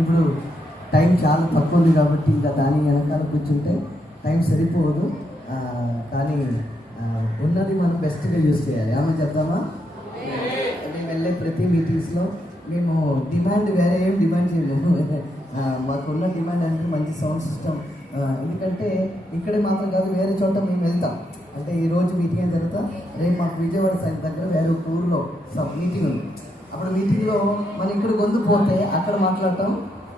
ఇప్పుడు టైం చాలా తక్కువ ఉంది కాబట్టి ఇంకా దాని వెనకాల కూర్చుంటే టైం సరిపోదు. కానీ ఉన్నది మనం బెస్ట్గా యూజ్ చేయాలి. ఆమె చెప్తామా? మేము వెళ్ళే ప్రతి మీటింగ్స్లో మేము డిమాండ్ వేరే ఏం డిమాండ్ చేయలేము. మాకున్న డిమాండ్ అంటే మంచి సౌండ్ సిస్టమ్. ఎందుకంటే ఇక్కడే మాత్రం కాదు, వేరే చోట మేము వెళ్తాం. అంటే ఈరోజు మీటింగ్ అయిన తర్వాత రేపు మాకు విజయవాడ సైడ్ దగ్గర వేరే ఒక ఊరిలో మీటింగ్ ఉంది. అప్పుడు మీటింగ్లో మనం ఇక్కడ గొంతుపోతే అక్కడ మాట్లాడటం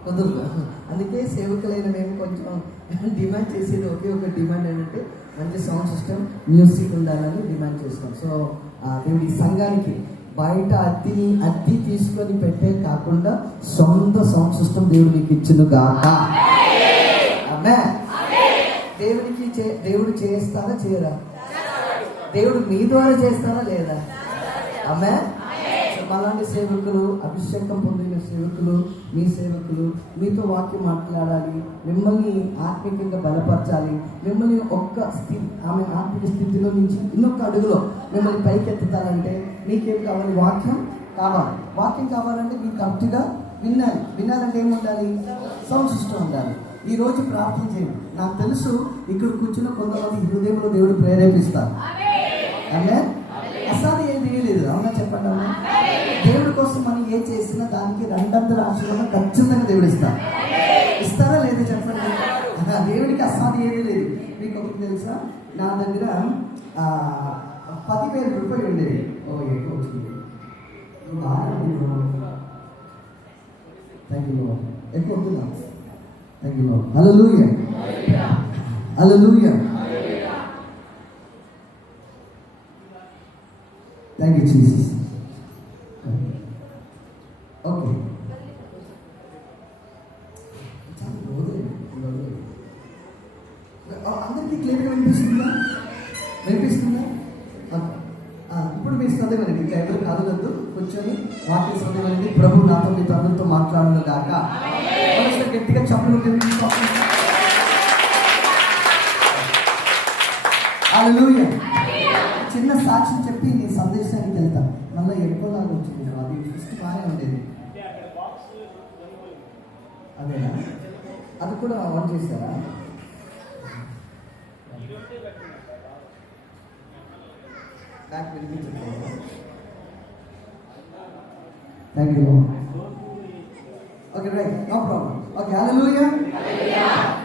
కుదరదు. అందుకే సేవకులైన మేము కొంచెం డిమాండ్ చేసేది ఒకే ఒక డిమాండ్ ఏంటంటే మంచి సౌండ్ సిస్టమ్, మ్యూజిక్ ఉండాలని డిమాండ్ చేస్తాం. సో దేవుడి సంఘానికి బయట అద్దె తీసుకొని పెట్టే కాకుండా సొంత సౌండ్ సిస్టమ్ దేవుడు మీకు ఇచ్చింది కాక. ఆమేన్. దేవుడు చేస్తారా చేయరా? దేవుడు మీ ద్వారా చేస్తారా లేదా? ఆమేన్. అలాంటి సేవకులు, అభిషేకం పొందిన సేవకులు, మీ సేవకులు మీతో వాక్యం మాట్లాడాలి, మిమ్మల్ని ఆత్మికంగా బలపరచాలి, మిమ్మల్ని ఆమె ఆత్మిక స్థితిలో నుంచి ఇంకొక అడుగులో మిమ్మల్ని పైకెత్తుతారంటే మీకేం కావాలి? వాక్యం కావాలి. వాక్యం కావాలంటే మీకు కరెక్ట్గా వినాలంటే ఏముండాలి? సౌండ్ సిస్టమ్ ఉండాలి. ఈ రోజు ప్రార్థన చేయండి. నాకు తెలుసు ఇక్కడ కూర్చున్న కొంతమంది హృదయంలో దేవుడు ప్రేరేపిస్తారు. ఆమేన్. అసాధ్యం ఏది లేదు. అవునా? చెప్పండి. అవునా? దేవుడి కోసం మనం ఏ చేసినా దానికి రెండంతల ఆశీర్వాదం ఖచ్చితంగా దేవుడు ఇస్తారా లేదా? చెప్పండి. దేవుడికి అసాధ్యం ఏది లేదు. మీకు ఒకటి తెలుసా? నా దగ్గర 10,000 రూపాయలు ఉండేది. ఎక్కువ వచ్చింది. ఎక్కువ ఉంటుందా? Hallelujah, hallelujah. Thank you Jesus. Okay, అందరికీ క్లియర్గా వినిపిస్తుందా? ఇప్పుడు మీ చదవండి. ఇంకా ఎవరు కదలద్దు, కూర్చొని వాక్యం చదవండి. ప్రభు నాతో మీ తమ్ముడితో మాట్లాడను గాక. గట్టిగా చప్పులు. హల్లెలూయా. చిన్న సాక్ష్యం చెప్పి నీ సందేశానికి వెళ్తాను. మళ్ళీ ఎక్కువలాగా వచ్చింది. అది ఫస్ట్ బాగానే ఉండేది. అదేనా? అది కూడా ఆన్ చేశారా? బ్యాక్ వినిపించట్లేదు. Thank you. Okay, right, no problem. Okay, hallelujah.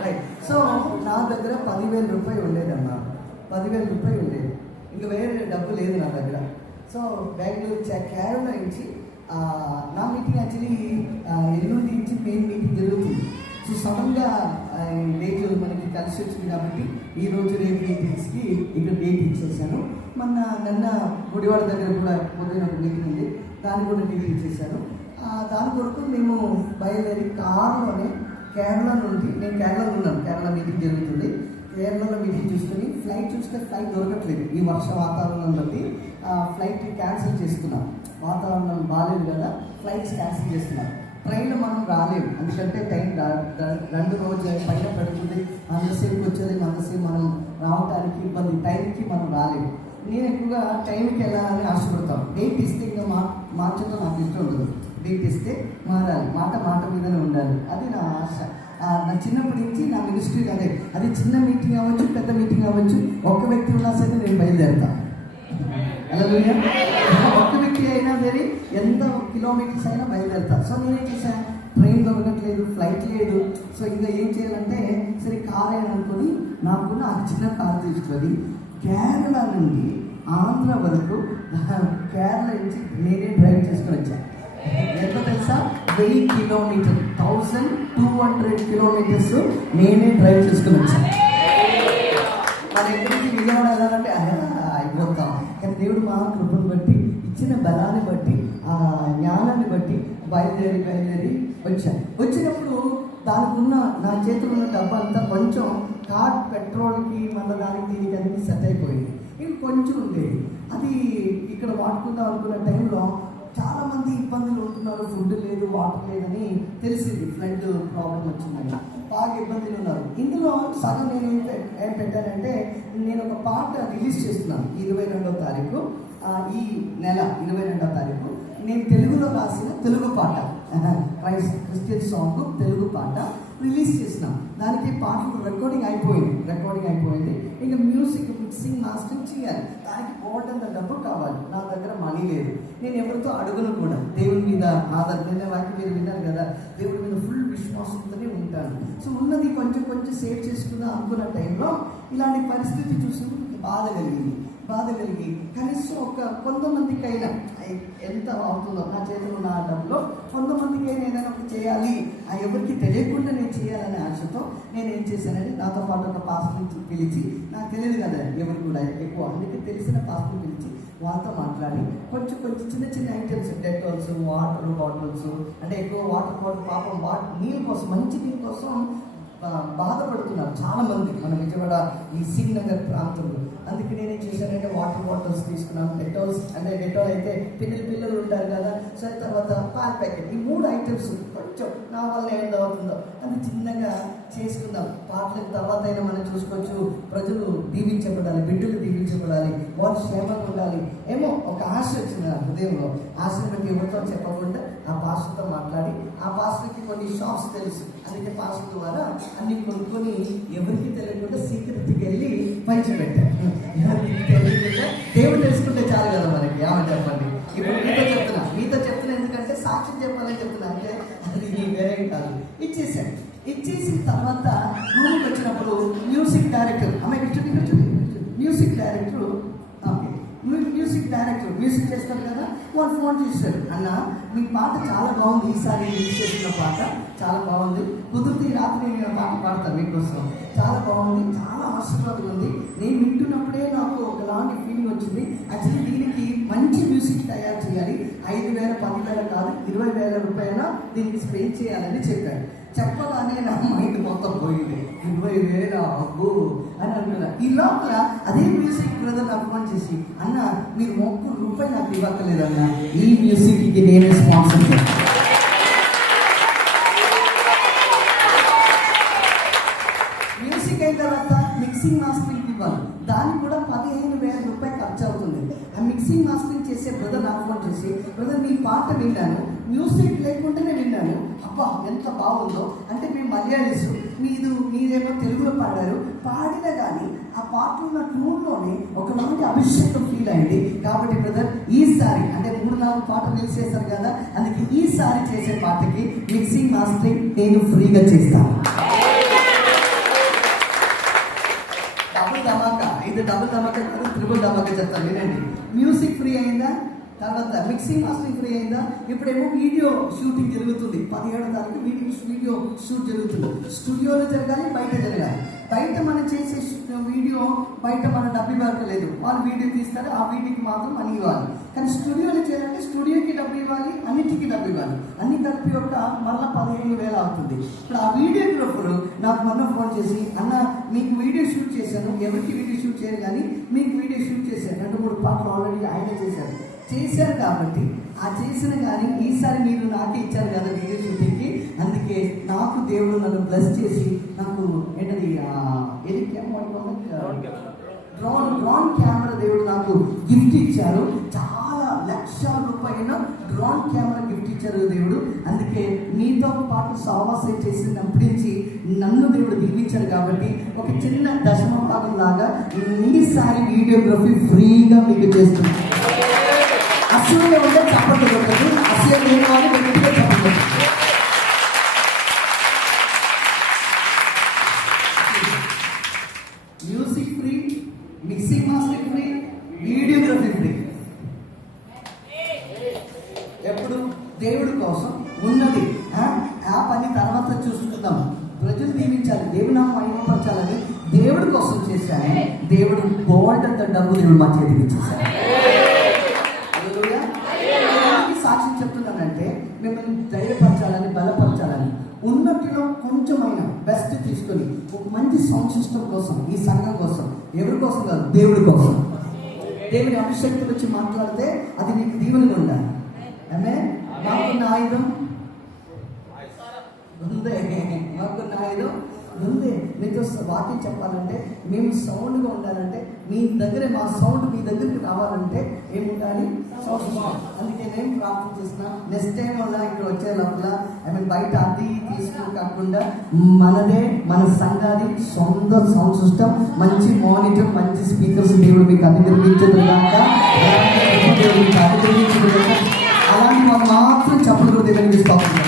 Right. So నా దగ్గర 10,000 రూపాయలు ఉండేదమ్మా. 10,000 రూపాయలు ఉండేది. ఇంకా వేరే డబ్బు లేదు నా దగ్గర. సో బెంగళూరు కేరళ నుంచి నా మీటింగ్ యాక్చువల్లీ ఎల్లుండి నుంచి మెయిన్ మీటింగ్ జరుగుతుంది. సో సడన్గా డేట్ మనకి కలిసి వచ్చింది కాబట్టి ఈరోజు రేపు మీటింగ్స్కి ఇక్కడ డేట్ ఇచ్చేసాను. నిన్న గుడివాడ దగ్గర కూడా పొద్దున ఒక మీటింగ్ ఉంది, దాన్ని కూడా డేట్ ఇచ్చేసాను. దాని కొరకు మేము బయలుదేరి కారులోనే కేరళ నుండి, నేను కేరళలో ఉన్నాను, కేరళ మీటింగ్ జరుగుతుంది. కేరళలో మీటింగ్ చూసుకొని ఫ్లైట్ చూస్తే ఫ్లైట్ దొరకట్లేదు. ఈ వర్ష వాతావరణం బట్టి ఫ్లైట్ క్యాన్సిల్ చేస్తున్నాం. వాతావరణం బాగాలేదు కదా, ఫ్లైట్స్ క్యాన్సిల్ చేస్తున్నాం. ట్రైన్లో మనం రాలేము, ఎందుకంటే టైం 2 రోజులు పైన పెడుతుంది. అంతసేపు వచ్చేది, అంతసేపు మనం రావడానికి ఇబ్బంది, టైంకి మనం రాలేము. నేను ఎక్కువగా టైంకి వెళ్ళాలని ఆశపడతాను. డేట్ ఇస్తే ఇంకా మార్చడం నాకు ఇష్టం ఉండదు. డేట్ ఇస్తే మారాలి, మాట మీదనే ఉండాలి. అది నా ఆశ. నా చిన్నప్పటి నుంచి నా మినిస్ట్రీ అదే. అది చిన్న మీటింగ్ అవ్వచ్చు, పెద్ద మీటింగ్ అవ్వచ్చు, ఒక్క వ్యక్తి ఉన్నా సరే నేను బయలుదేరుతాను. హల్లెలూయా. ఒక్క వ్యక్తి అయినా సరే ఎంత కిలోమీటర్స్ అయినా బయలుదేరుతాను. సో నేనేం చేశాను, ట్రైన్ దొరకట్లేదు, ఫ్లైట్ లేదు. సో ఇంకా ఏం చేయాలంటే సరే కార్ అయినా అనుకొని నాకున్న ఆ చిన్న కార్ తీసుకొని కేరళ నుండి ఆంధ్ర వరకు, కేరళ నుంచి నేనే డ్రైవ్ చేసుకొని వచ్చాను. ఎంత తెలుసా? 1000 కిలోమీటర్, 1200 కిలోమీటర్స్ నేనే డ్రైవ్ చేసుకుని వచ్చాను. మన ఎక్కడికి విజయవాడ వెళ్ళాలంటే అయిపోతాం. కానీ దేవుడు మా కృపను బట్టి, ఇచ్చిన బలాన్ని బట్టి, ఆ జ్ఞానాన్ని బట్టి బయలుదేరి వచ్చాను. వచ్చినప్పుడు దానికి ఉన్న నా చేతిలో ఉన్న డబ్బు అంతా కొంచెం కార్ పెట్రోల్కి మళ్ళీ దానికి దీనికి అన్ని సెట్ అయిపోయింది. ఇది కొంచెం ఉండేది. అది ఇక్కడ వాడుకుందాం అనుకున్న టైంలో చాలామంది ఇబ్బందులు ఉంటున్నారు. ఫుడ్ లేదు, వాటర్ లేదని తెలిసింది. ఫ్లడ్ ప్రాబ్లం వచ్చిందని బాగా ఇబ్బందులు ఉన్నారు. ఇందులో సగం నేను ఏం పెట్టానంటే, నేను ఒక పాట రిలీజ్ చేస్తున్నాను 22వ తారీఖు, ఈ నెల 22వ తారీఖు. నేను తెలుగులో రాసిన తెలుగు పాట క్రిస్టియన్ సాంగ్ తెలుగు పాట రిలీజ్ చేసినాం. దానికి పాటలు రికార్డింగ్ అయిపోయింది. ఇంకా మ్యూజిక్ మిక్సింగ్ మాస్టరింగ్ చేయాలి. దానికి బోల్డంత డబ్బు కావాలి. నా దగ్గర మనీ లేదు. నేను ఎవరితో అడుగును కూడా. దేవుడి మీద ఆధారపడిన వాకి మీరు విన్నారు కదా, దేవుడి మీద ఫుల్ విశ్వాసంతోనే ఉంటాను. సో ఉన్నది కొంచెం సేవ్ చేసుకుందాం అనుకున్న టైంలో ఇలాంటి పరిస్థితి చూసి బాధ కలిగి కనీసం కొంతమందికైనా ఎంత అవుతుందో నా చేతిలో ఉన్న డబ్బులో కొంతమందికైనా ఏదైనా ఒకటి చేయాలి, ఎవరికి తెలియకుండా నేను చేయాలనే ఆశతో నేను ఏం చేశానంటే నాతో పాటు ఒక పాస్టర్ని పిలిచి, నాకు తెలియదు కదా ఎవరు కూడా ఎక్కువ, అందుకే తెలిసిన పాస్టర్ని పిలిచి వాళ్ళతో మాట్లాడి కొంచెం చిన్న ఐటమ్స్, డెటాల్స్, వాటర్ బాటిల్స్, అంటే ఎక్కువ వాటర్ బాటిల్ పాపం నీళ్ళ కోసం, మంచి నీళ్ళ కోసం బాధపడుతున్నారు చాలా మంది మన విజయవాడ ఈ శ్రీనగర్ ప్రాంతంలో. అందుకే నేనేం చేశానంటే వాటర్ బాటిల్స్ తీసుకున్నాను. డెటాల్ అయితే పిల్లలు ఉంటారు కదా, సరే తర్వాత పాల ప్యాకెట్, ఈ 3 ఐటమ్స్ కొంచెం నా వల్ల ఏం అవుతుందో అది చిన్నగా చేసుకుందాం. పాటల తర్వాత అయినా మనం చూసుకోవచ్చు. ప్రజలు దీవించబడాలి, బిడ్డలు దీవించబడాలి, వాళ్ళు క్షేమంగా ఉండాలి. ఏమో ఒక ఆశ వచ్చింది నా హృదయంలో. ఆశకి ఎవరితో చెప్పకుండా ఆ పాస్టర్తో మాట్లాడి, ఆ పాస్టర్కి కొన్ని షాప్స్ తెలుసు, అందుకే పాస్టర్ ద్వారా అన్ని కొనుక్కొని ఎవరికి తెలియకుండా సీక్రెట్కి వెళ్ళి పంచిపెట్టాను. ఎవరికి తెలియకుండా దేవుడు తెలుసుకుంటే చాలు కదా మనకి. ఆమె చెప్పండి. ఇప్పుడు మీతో చెప్తున్నా ఎందుకంటే సాక్ష్యం చెప్పాలని చెప్తున్నా, అంటే అది వేరే కాదు. ఇచ్చేసిన తర్వాత రూమ్కి వచ్చినప్పుడు మ్యూజిక్ డైరెక్టర్ మ్యూజిక్ చేస్తారు కదా, వాళ్ళు ఫోన్ చేశారు, అన్న మీ పాట చాలా బాగుంది, ఈసారి రిలీజ్ చేసిన పాట చాలా బాగుంది, కుదిరితే ఈ రాత్రి నేను పాట పాడతాను మీకోసం, చాలా బాగుంది, చాలా ఆశీర్వాదం ఉంది, నేను వింటున్నప్పుడే నాకు ఒకలాంటి ఫీలింగ్ వచ్చింది. యాక్చువల్లీ దీనికి మంచి మ్యూజిక్ తయారు చేయాలి, 5,000 10,000 కాదు 20,000 రూపాయల దీనికి స్పెండ్ చేయాలని చెప్పారు. చెప్పగానే నా మైండ్ మొత్తం పోయింది. 20,000 అబ్బో అని అనుకున్నా. ఈ లోపల అదే మ్యూజిక్ బ్రదర్ నాకు ఫోన్ చేసి, అన్న మీరు ₹1 నాకు ఇవ్వక్కలేదన్న, ఈ మ్యూజిక్కి నేనే స్పాన్సర్ చేస్తాను. మ్యూజిక్ అయిన తర్వాత మిక్సింగ్ మాస్టరింగ్ ఇవ్వాలి, దానికి కూడా 15,000 రూపాయలు ఖర్చు అవుతుంది. ఆ మిక్సింగ్ మాస్టరింగ్ చేసే బ్రదర్ నాకు ఫోన్ చేసి, బ్రదర్ మీ పాట విన్నాను, మ్యూజిక్ లేకుండానే విన్నాను, అబ్బా ఎంత బాగుందో, అంటే మేము మలయాళీస్, మీరేమో తెలుగులో పాడినా కానీ ఆ పాటలో ఉన్న ట్యూన్లోనే ఒకలాంటి అభిషేకం ఫీల్ అయింది. కాబట్టి బ్రదర్ ఈసారి అంటే 3-4 పాటలు రిలీజ్ చేశారు కదా, అందుకే ఈసారి చేసే పాటకి మిక్సింగ్ మాస్టరింగ్ నేను ఫ్రీగా చేస్తాను. డబుల్ ధమాకా ట్రిపుల్ ధమాకా చెప్తాను వినండి. మ్యూజిక్ ఫ్రీ అయిందా, తర్వాత మిక్సింగ్ మాస్టరింగ్ ఫ్రీ అయిందా, ఇప్పుడేమో వీడియో షూటింగ్ జరుగుతుంది. 17వ తారీఖు వీడియో షూట్ జరుగుతుంది. స్టూడియోలో జరగాలి, బయట జరగాలి. బయట మనం చేసే వీడియో బయట మన డబ్బు ఇవ్వలేదు, వాళ్ళు వీడియో తీస్తారు, ఆ వీడియోకి మాత్రం మనీ ఇవ్వాలి. కానీ స్టూడియోలో చేయాలంటే స్టూడియోకి డబ్బు ఇవ్వాలి, అన్నిటికీ డబ్బు ఇవ్వాలి, అన్ని కలిపి మళ్ళీ 15,000 అవుతుంది. ఇప్పుడు ఆ వీడియోగ్రాఫర్ నాకు మొన్న ఫోన్ చేసి, అన్న మీకు వీడియో షూట్ చేశాను, ఎవరికి వీడియో షూట్ చేయరు కానీ మీకు వీడియో షూట్ చేశాను, 2-3 పాటలు ఆల్రెడీ ఆయన చేశారు కాబట్టి ఆ చేసిన కానీ ఈసారి మీరు నాకే ఇచ్చారు కదా వీడియో షూటింగ్కి, అందుకే నాకు దేవుడు నన్ను బ్లెస్ చేసి నాకు ఏంటది డ్రోన్ కెమెరా దేవుడు నాకు గిఫ్ట్ ఇచ్చారు. చాలా లక్షల రూపాయల డ్రోన్ కెమెరా గిఫ్ట్ ఇచ్చారు దేవుడు. అందుకే మీతో పాటు సహవాసం చేసినప్పటి నుంచి నన్ను దేవుడు దీవించారు. కాబట్టి ఒక చిన్న దశమ భాగం లాగా ఈసారి వీడియోగ్రఫీ ఫ్రీగా మీకు చేస్తున్నాను. అసూయ ఉంటే చప్పట్లు కొట్టదు, అసూయ లేని వాళ్ళు గట్టిగా చప్పట్లు. Music free, mixing mastering free, videography free. ఎప్పుడు దేవుడి కోసం ఉన్నది ఆ పని తర్వాత చూసుకుందాం. ప్రజలు దీవించాలి, దేవుడు నాకు మహిమపరచాలని దేవుడి కోసం చేశాను. దేవుడు బోల్డంత డబ్బు దేవుడు మా చేతికి ఇచ్చేసాను. సాక్షి చెప్తున్నానంటే మిమ్మల్ని ధైర్యపరచాలని, బలపరచాలని, ఉన్నట్లో కొంచెమైనా బెస్ట్ తీసుకొని ఒక మంచి సౌండ్ సిస్టమ్ కోసం, ఈ సంఘం కోసం, ఎవరి కోసం కాదు, దేవుడి కోసం. దేవుని అభిషేక్తులు వచ్చి మాట్లాడితే అది నీకు దీవెనగా ఉండాలి. ఆమె మాకున్న ఆయుధం ఉందే, మాకున్న ఆయుధం ఉంది. మీతో వాక్యం చెప్పాలంటే, మేము సౌండ్గా ఉండాలంటే, మీ దగ్గర మా సౌండ్ మీ దగ్గరికి రావాలంటే ఏముండాలి? అందుకే నేను ప్రార్థన చేసిన నెక్స్ట్ టైం వల్ల ఇక్కడ వచ్చే లోపల బయట అది తీసుకుని కాకుండా మనదే, మన సంఘాది సొంత సౌండ్ సిస్టమ్, మంచి మానిటర్, మంచి స్పీకర్స్ దేవుడు మీకు అనుగ్రహించదు కాక, అలాంటి వాళ్ళు మాత్రం చెప్పలు దేవునికి స్తోత్రం.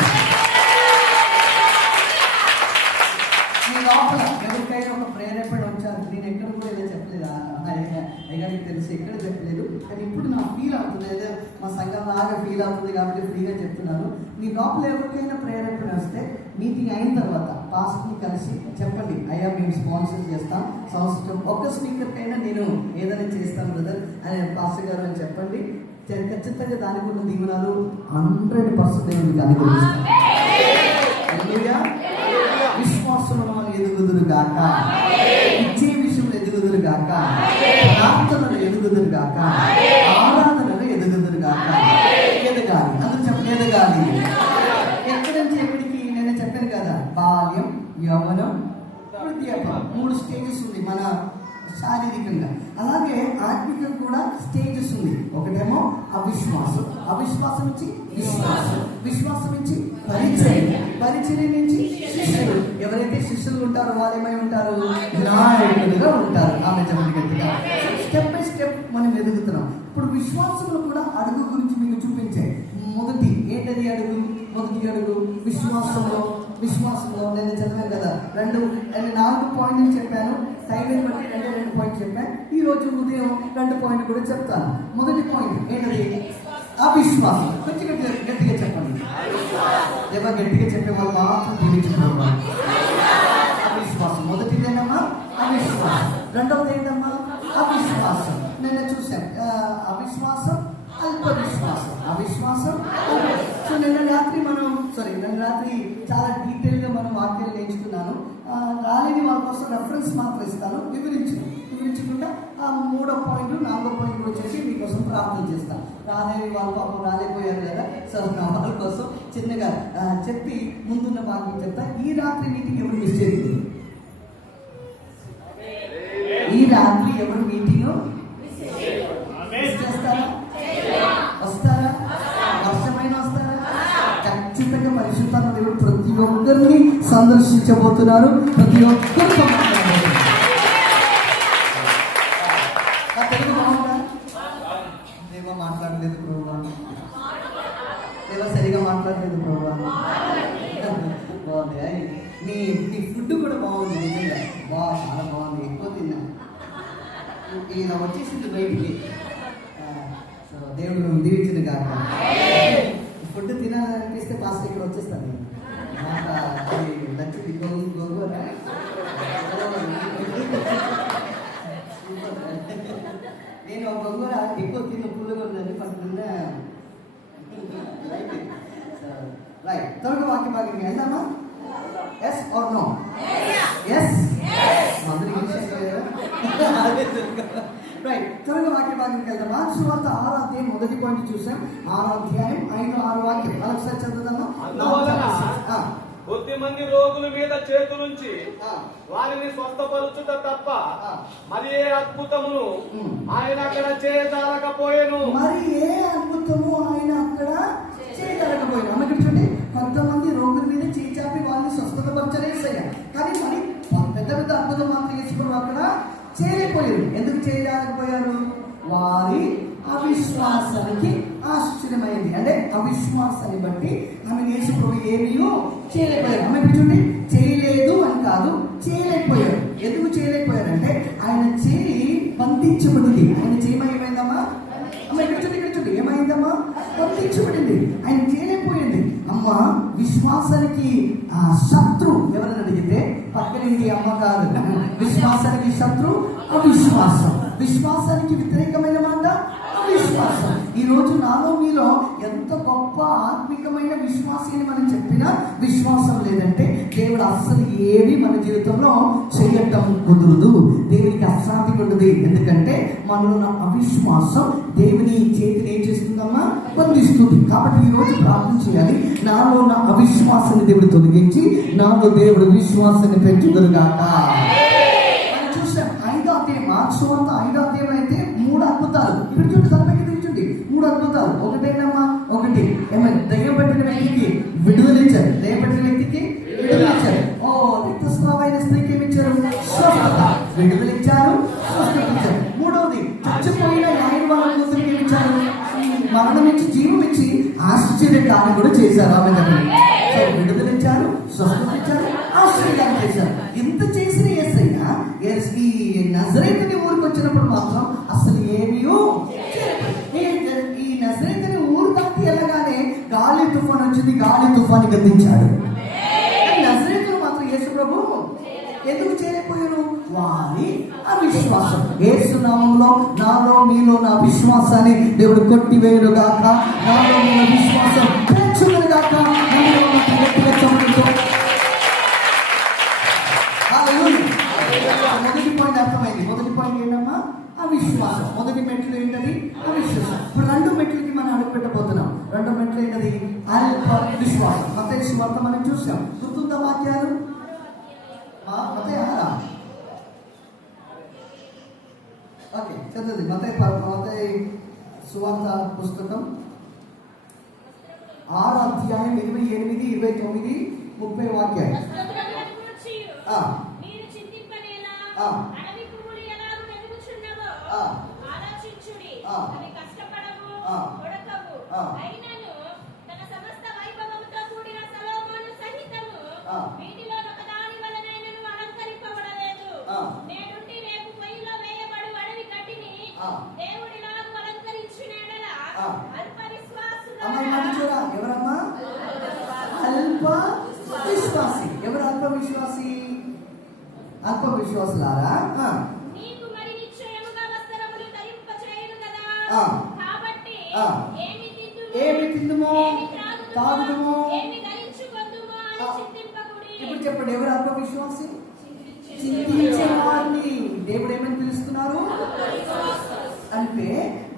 మీ లోపల ఎవరికైనా ఒక ప్రేరేపణ వచ్చారు, నేను ఎక్కడ కూడా ఇలా చెప్పలేదు, అయ్యానికి తెలిసి ఎక్కడ చెప్పలేదు, కానీ ఇప్పుడు నాకు ఫీల్ అవుతుంది, ఏదో మా సంఘం లాగా ఫీల్ అవుతుంది కాబట్టి ఫ్రీగా చెప్తున్నాను. మీ లోపల ఎవరికైనా ప్రేరేపణ వస్తే మీటింగ్ అయిన తర్వాత పాస్ట్ని కలిసి చెప్పండి, అయ్యా మేము స్పాన్సర్ చేస్తాం, సంవత్సరం ఒక్క స్పీకర్ కైనా నేను ఏదైనా చేస్తాను బ్రదర్ అని పాస్టర్ గారు అని చెప్పండి. ఖచ్చితంగా దానికి ఉన్న దీవెనలు 100% మీకు అనుగ్రహిస్తాను. విశ్వాసంలో మనం ఎదుగుదురు గాక, ఇచ్చే విషయంలో ఎదుగుదురు గాక, ప్రార్థనలు ఎదుగుదురు గాక, ఆరాధనలు ఎదుగుదురు గాక. ఎదగాలి, అందరూ చెప్పండి ఎదగాలి. ఎక్కడి నుంచి ఎక్కడికి? నేను చెప్పాను కదా, బాల్యం, యవ్వనం, వృద్ధాప్యం, 3 స్టేజెస్ ఉంది మన శారీరకంగా. అలాగే ఆత్మికంగా కూడా స్టేజెస్ ఉంది. ఒకటేమో అవిశ్వాసం, అవిశ్వాసం నుంచి విశ్వాసం, విశ్వాసం నుంచి పరిచయం, పరిచయం నుంచి శిష్యులు. ఎవరైతే శిష్యులు ఉంటారో వాళ్ళు ఏమై ఉంటారు? నాయకులుగా ఉంటారు. ఆమె చెప్పగట్టిగా స్టెప్ బై స్టెప్ మనం ఎదుగుతున్నాం. ఇప్పుడు విశ్వాసంలో కూడా అడుగు గురించి మీకు చూపించే మొదటి ఏంటది అడుగు? మొదటి అడుగు విశ్వాసంలో. విశ్వాసంలో నేను చదివాను కదా, 4 పాయింట్లు చెప్పాను. టైంని బట్టి 2 పాయింట్లు చెప్పాను. ఈ రోజు ఉదయం 2 పాయింట్లు కూడా చెప్తాను. మొదటి పాయింట్ ఏంటది? అవిశ్వాసం. కొంచెం గట్టిగా చెప్పండి. ఏమో గట్టిగా చెప్పే వాళ్ళు మాత్రం జీవించుకోవాలి. అవిశ్వాసం మొదటిదేనమ్మా, అవిశ్వాసం. రెండవది ఏంటమ్మా? అవిశ్వాసం. నేను చూశాను, అవిశ్వాసం, అల్ప విశ్వాసం, అవిశ్వాసం. సో నిన్న రాత్రి చాలా డీటెయిల్గా మనం వాక్యాలు నేర్చుకున్నాను. రాలేని వాళ్ళ కోసం రెఫరెన్స్ మాత్రం ఇస్తాను, వివరించకుండా ఆ 3వ పాయింట్ 4వ పాయింట్ వచ్చేసి మీకోసం ప్రార్థన చేస్తాను. రాలేని వాళ్ళ పాపం రాలేకపోయారు కదా, సో నా వాళ్ళ కోసం చిన్నగా చెప్పి ముందున్న భాగం చెప్తా. ఈ రాత్రి మీటింగ్ ఎవరు మిస్ చేయలేదు? ఈ రాత్రి ఎవరు మీటింగ్ చేస్తారా? వస్తారా? వర్షమైన వస్తారా? ఖచ్చితంగా పరిశుద్ధాత్మ దేవుడు ప్రతి ఒక్కరిని సందర్శించబోతున్నారు. ప్రతి ఒక్కరు తెలుగు బాగుందా? దేవా మాట్లాడలేదు ప్రభా, దేవా సరిగా మాట్లాడలేదు ప్రభా. బాగుంది. నీ ఫుడ్ కూడా బాగుంది, నిజంగా చాలా బాగుంది. ఎక్కువ తిన్నా, ఇలా వచ్చేసింది బయటికి. సో దేవుడు దీవించింది కాక. ఫుడ్ తినాలనిపిస్తే పాస్ట్ ఇక్కడ వచ్చేస్తాను. నచ్చింది గోంగూర. నేను గోంగూర ఎక్కువ తిన్న పుల్లగా ఉందని పడుతున్నా. రైట్, త్వరగా వాక్య భాగంగా వెళ్దామా? Yes or no? Yes. Right, త్వరగా వాక్య భాగంకి వెళ్దాం. మార్క్స్ సువార్త 6వ అధ్యాయం మొదటి పాయింట్ చూసాం. 6వ అధ్యాయం 5-6 వాక్యం. ఒకసారి చదువుదామా? కొద్ది మంది రోగుల మీద చేతులుంచి వారిని స్వస్థపరుచుట తప్ప మరి ఏ అద్భుతమును ఆయన అక్కడ చేయజాలకపోయాను. మరి ఏ అద్భుతము ఆయన అక్కడ చేయగలకపోయాను. అమ్మ చూడండి, కొంతమంది రోగుల మీద చేచాపి వాళ్ళని స్వస్థతపరచలేసయ్యా, కానీ మరి పెద్ద పెద్ద అద్భుతం మాత్రం చేసుకుని అక్కడ చేయలేకపోయారు. ఎందుకు చేయలేకపోయారు? వారి అవిశ్వాసానికి ఆశ్చర్యమైంది. అంటే అవిశ్వాసాన్ని బట్టి ఆమె యేసు ప్రభు ఏమీ చేయలేకపోయారు. ఆమె చూడండి, చేయలేదు అని కాదు, చేయలేకపోయారు. ఎందుకు చేయలేకపోయారంటే ఆయన చేయి బంధించబడింది. ఆయన చేయమేమైందమ్మా? అమ్మ ఇక్కడ చూడండి, ఏమైందమ్మా? బంధించబడింది. ఆయన చేయలేకపోయింది. అమ్మ విశ్వాసానికి శత్రు ఎవరని అడిగితే పక్కనింటి అమ్మ కాదు. విశ్వాసానికి శత్రు అవిశ్వాసం. విశ్వాసానికి వ్యతిరేకమైన మాట అవిశ్వాసం. ఈ రోజు నాలో మీలో ఎంత గొప్ప ఆత్మికమైన విశ్వాసాన్ని మనం చెప్పినా విశ్వాసం లేదంటే దేవుడు అస్సలు ఏవి మన జీవితంలో చేయటం కుదరదు. దేవునికి అశాంతి ఉండదు. ఎందుకంటే మనలో ఉన్న అవిశ్వాసం దేవుని చేతిని ఏం చేస్తుందమ్మా? బంధిస్తుంది. కాబట్టి ఈ రోజు ప్రార్థన చేయాలి, నాలో ఉన్న అవిశ్వాసాన్ని దేవుడు తొలగించి నాలో దేవుడు విశ్వాసాన్ని పెంచుదురుగాక. చూసాం 5వ అధ్యాయం, మార్క్స్ సువార్త 5వ అధ్యాయం అయితే 3 అద్భుతాలు. ఇక్కడ చూడండి, తలపైకి చూడండి, 3 అద్భుతాలు. విడుదలిచ్చారు. దేవపట్టిన వ్యక్తికి విడుదలిచ్చారు. రిక్తస్రావైన స్త్రీకి ఏమిచ్చారు? స్వస్థత. విడుదలిచ్చారు, స్వస్థత ఇచ్చారు. మూడవది, చచ్చిపోయిన ఆయన వాళ్ళ కూతురికి ఏమిచ్చారు? మరణం ఇచ్చి జీవం ఇచ్చి ఆశ్చర్యకారం కూడా చేశారు. ఆమె విడుదలిచ్చారు, స్వస్థత ఇచ్చారు, ఆశ్చర్యకారం చేశారు. ఇంత చేసిన యేసయ్య ఈ నజరేతుని ఊరికి వచ్చినప్పుడు మాత్రం అసలు ఏమీయో ఈ నజరేతుని ఊరు దాటి వెళ్ళగానే గాలి తుఫాన్ వచ్చింది. గాలి తుఫాన్ గద్దించాడు. నజరేతులు మాత్రం యేసు ప్రభు ఎందుకు చేయలేకపోయారు? వారి అవిశ్వాసం. యేసు నామములో నాలో మీలో నా విశ్వాసాన్ని దేవుడు కొట్టివేయుడు గాక. నాలో మీలో విశ్వాసం పెంచును గాక. మొదటి పాయింట్ అర్థమైంది. మొదటి పాయింట్ ఏంటమ్మా? అవిశ్వాసం. మొదటి మెట్లు ఏంటది? అవిశ్వాసం. ఇప్పుడు రెండు మెట్లకి మనం అడుగు పెట్టబోతున్నాం. రెండో మెట్లు ఏంటది? అల్ప విశ్వాసం. మత్తయి సువార్త మనం చూసాం. గుర్తుందా వాక్యాలు? ఓకే, చదువుది. మత్తయి సువార్త పుస్తకం 6 అధ్యాయం 28, 29, 30 వాక్యాలు. ఎవరమ్మా? అల్ప విశ్వాసి. ఎవరు అల్ప విశ్వాసి? అల్ప విశ్వాసులారా, ఏమి తిందుమో తాగుదుమో. ఇప్పుడు చెప్పండి, ఎవరు అల్ప విశ్వాసి? చింతించేవారిని దేవుడు ఏమని పిలుస్తున్నారు అంటే,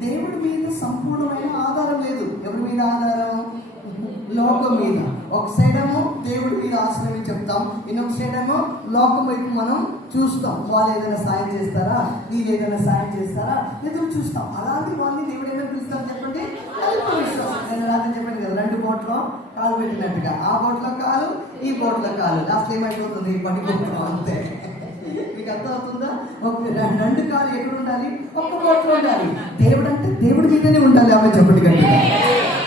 దేవుడి మీద సంపూర్ణమైన ఆధారం లేదు. ఎవరి మీద ఆధారం? లోకం మీద. ఒక సైడ్ ఏమో దేవుడి మీద ఆశ్రయం చెప్తాం, ఇంకొక సైడ్ ఏమో లోకం వైపు మనం చూస్తాం. వాళ్ళు ఏదైనా సాయం చేస్తారా, వీళ్ళు ఏదైనా సాయం చేస్తారా, ఎదురు చూస్తాం. అలాంటి వాళ్ళని దేవుడు ఏమైనా పిలుస్తారు చెప్పండి? నేను రాత్రి చెప్పండి కదా, 2 బోట్లో కాలు పెట్టినట్టుగా. ఆ బోట్లో కాలు, ఈ బోట్లో కాలు. లాస్ట్ ఏమైపోతుంది? పడిపోతున్నాం అంతే. మీకు అర్థం అవుతుందా? 2 కాలు ఎక్కడ ఉండాలి? ఒక్క బోట్లో ఉండాలి. దేవుడు అంటే దేవుడి మీదనే ఉండాలి. ఆమె చెప్పండి గట్టిగా.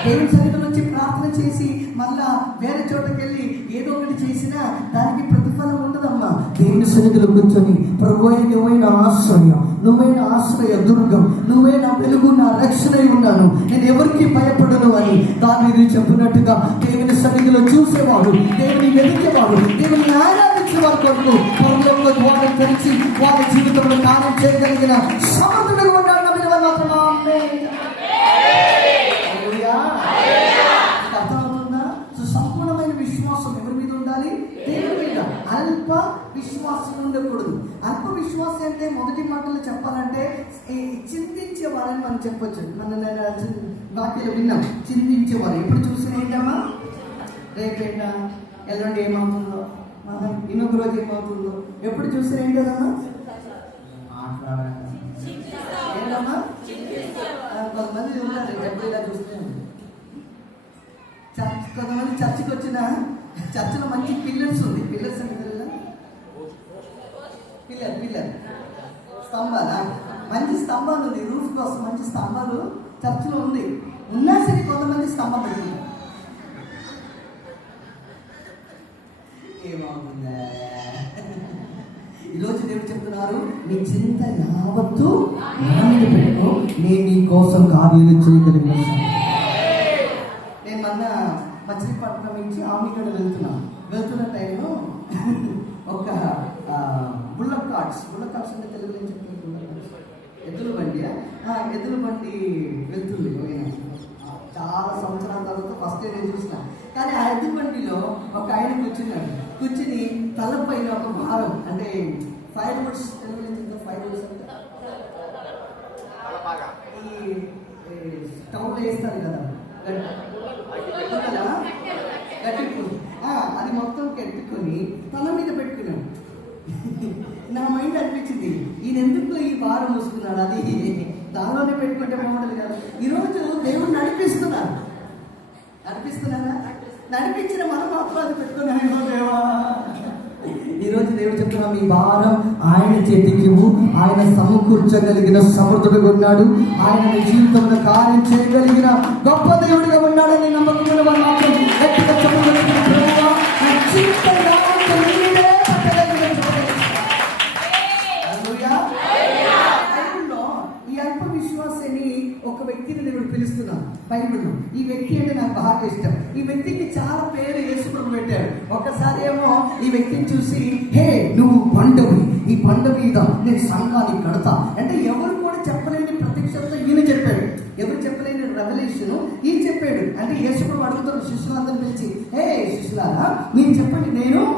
దేవుడి సన్నిధిలో వచ్చి ప్రార్థన చేసి మళ్ళా వేరే చోటకి వెళ్ళి ఏదో ఒకటి చేసినా దానికి ప్రతిఫలం ఉండదమ్మా. దేవుని సన్నిధిలో కూర్చొని, ప్రభువే నువ్వే నా ఆశ్రయం, నువ్వే నా ఆశ్రయ దుర్గం, నువ్వే నా వెలుగు, నా రక్షణ ఉన్నాను, నేను ఎవరికి భయపడను అని దావీదు చెప్పినట్టుగా దేవుని సన్నిధిలో చూసేవాడు, దేవుని వెతికేవాడు, దేవుని ఆరాధించే వారి కొరకు పరలోక ద్వారం తెరిచి వారి జీవితంలో కార్యం చేయగలిగిన సమర్థుడు ఉన్నాడు. అర్థమవుతుందా? సంపూర్ణమైన విశ్వాసం ఎవరి మీద ఉండాలి? దేవుడి మీద. అల్ప విశ్వాసం ఉండకూడదు. అల్ప విశ్వాసం అంటే మొదటి మాటలు చెప్పాలంటే చింతించేవారని మనం చెప్పొచ్చు. మన వాక్యాలు విన్నాం, చింతించేవారు. ఎప్పుడు చూసిన ఏంటమ్మా? రేపేంటా, ఎల్లుండి ఏమవుతుందో, ఇంకొక రోజు ఏమవుతుందో, ఎప్పుడు చూసిన ఏం కదమ్మా? మాట్లాడాలి ఏంటమ్మా? కొంతమంది ఉన్నారు ఎప్పుడు ఇలా చూస్తే. కొంతమంది చర్చికి వచ్చిన చర్చిలో మంచి పిల్లర్స్ ఉంది. పిల్లర్స్ అంటే పిల్లర్ స్తంభాలా? మంచి స్తంభాలు ఉంది. రూఫ్ కోసం మంచి స్తంభాలు చర్చిలో ఉంది. ఉన్నా సరే కొంతమంది స్తంభం పెడుతుంది. ఏమవుతుందా? ఈరోజు దేవుడు చెప్తున్నారు, నీ చింత యావత్తు నా మీద పెట్టు, నేను నీ కోసం కార్యాలు చేయగలిగిన. నేను మొన్న మచిలీపట్నం నుంచి ఆమిగడ వెళ్తున్న టైంలో ఒక బుల్లక్ కార్డ్స్ అంటే తెలుగులో ఏం చెప్తున్నారు? ఎద్దుల బండి వెళ్తుంది. చాలా సంవత్సరాల తర్వాత ఫస్ట్ నేను చూసిన. కానీ ఆ ఎద్దుల బండిలో ఒక ఆయన కూర్చుని తలపైన ఒక భారం, అంటే ఫైర్ వుడ్స్, తెలుగులో ఫైర్ వుడ్స్ అంటే ఈ స్టవ్లో వేస్తారు కదా, అది మొత్తం పెట్టుకొని తల మీద పెట్టుకున్నాను. నా మైండ్ అనిపించింది, ఈయన ఎందుకు ఈ భారం మోసుకున్నాడు, అది దానిలోనే పెట్టుకుంటే బాగుంటుంది కదా. ఈరోజు దేవుడు నడిపిస్తున్నారా? నడిపించిన మనం మాత్రం అది పెట్టుకున్నామేమో దేవా. ఈరోజు దేవుడు చెప్తున్నా, మీ భారం ఆయన చేతికి ఇవ్వు. ఆయన సమకూర్చగలిగిన సమర్థుడుగా ఉన్నాడు. ఆయన నీ జీవితంలో కార్యం చేయగలిగిన గొప్ప దేవుడిగా ఉన్నాడని నమ్మకమైన వారు మాత్రం గట్టిగా చెప్పగలిగిన ప్రభువా, నా జీవితంలో నీవే పట్టగలిగిన బైబిల్లో ఈ అల్ప విశ్వాసాన్ని ఒక వ్యక్తిని దేవుడు పిలుస్తున్నాను. బైబిల్లో ఈ వ్యక్తి అంటే నాకు బాగా ఇష్టం. ఈ వ్యక్తికి చాలా పేరు యేసు ప్రభు పెట్టాడు. ఒకసారి ఏమో ఈ వ్యక్తిని చూసి, హే నువ్వు బండవి, ఈ బండ మీద నేను సంఘాన్ని కడతా అంటే ఎవరు కూడా చెప్పలేని ప్రత్యక్షత ఈయన చెప్పాడు. ఎవరు చెప్పలేని రెవల్యూషన్ ఈయన చెప్పాడు. అంటే యేసు ప్రభు అడుగుతాడు శిష్యులందరిని పిలిచి, హే శిష్యులారా మీరు చెప్పండి, నేనెవరు?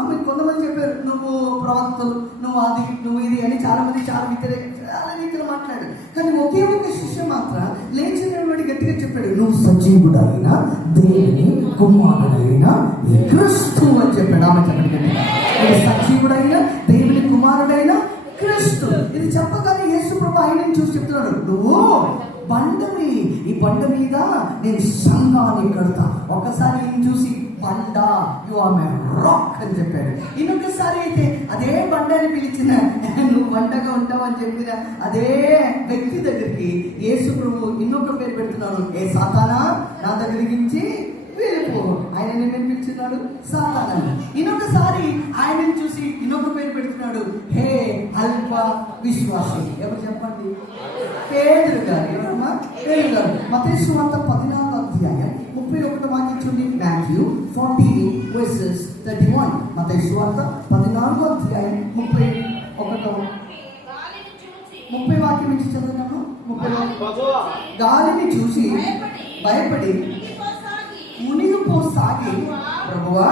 ఆమె కొంతమంది చెప్పారు, నువ్వు ప్రవక్తలు, నువ్వు అది, నువ్వు ఇది అని చాలా రీతిలో మాట్లాడాడు. కానీ ఒకే ఒక శిష్య మాత్రం లేచిన గట్టిగా చెప్పాడు, నువ్వు సజీవుడైన దేవుని కుమారుడైన క్రీస్తు అని చెప్పాడు. ఆమె చెప్పండి గట్టిగా, నువ్వు సజీవుడైన దేవుని కుమారుడైన క్రీస్తు. ఇది చెప్పగానే యేసు ప్రభు ఆయన చూసి చెప్తున్నాడు, నువ్వు బండవి, ఈ బండ మీద నేను సంఘాన్ని కడతా. ఒకసారి ఈయన చూసి, బండ యు ఆర్ మై రాక్ అని చెప్పాడు. ఇంకొకసారి అయితే అదే బండని పిలిచిన, నువ్వు బండగా ఉంటావు అని చెప్పిన అదే వ్యక్తి దగ్గరికి యేసు ప్రభు ఇంకొక పేరు పెడుతున్నాడు, ఏ సాతానా నా దగ్గరికి నుంచి వెళ్ళిపో. ఆయన నేను పిలిచినాడు సాతానా. ఇంకొకసారి ఆయనని చూసి ఇంకొక పేరు పెడుతున్నాడు, హే అల్ప విశ్వాసి. ఎవరు చెప్పండి? పేదరు గారు. ఎవరమ్మా? పేదరు గారు. మత్తయి సువార్త 14వ అధ్యాయం 31వ వాక్యం చూడండి. మాథ్యూ 14:31. మత్తయి సువార్త 14వ అధ్యాయం 30 వాక్యం నుంచి చదువుతాము. 30 గాలిని చూసి భయపడి మునిగిపోసాగి, ప్రభువా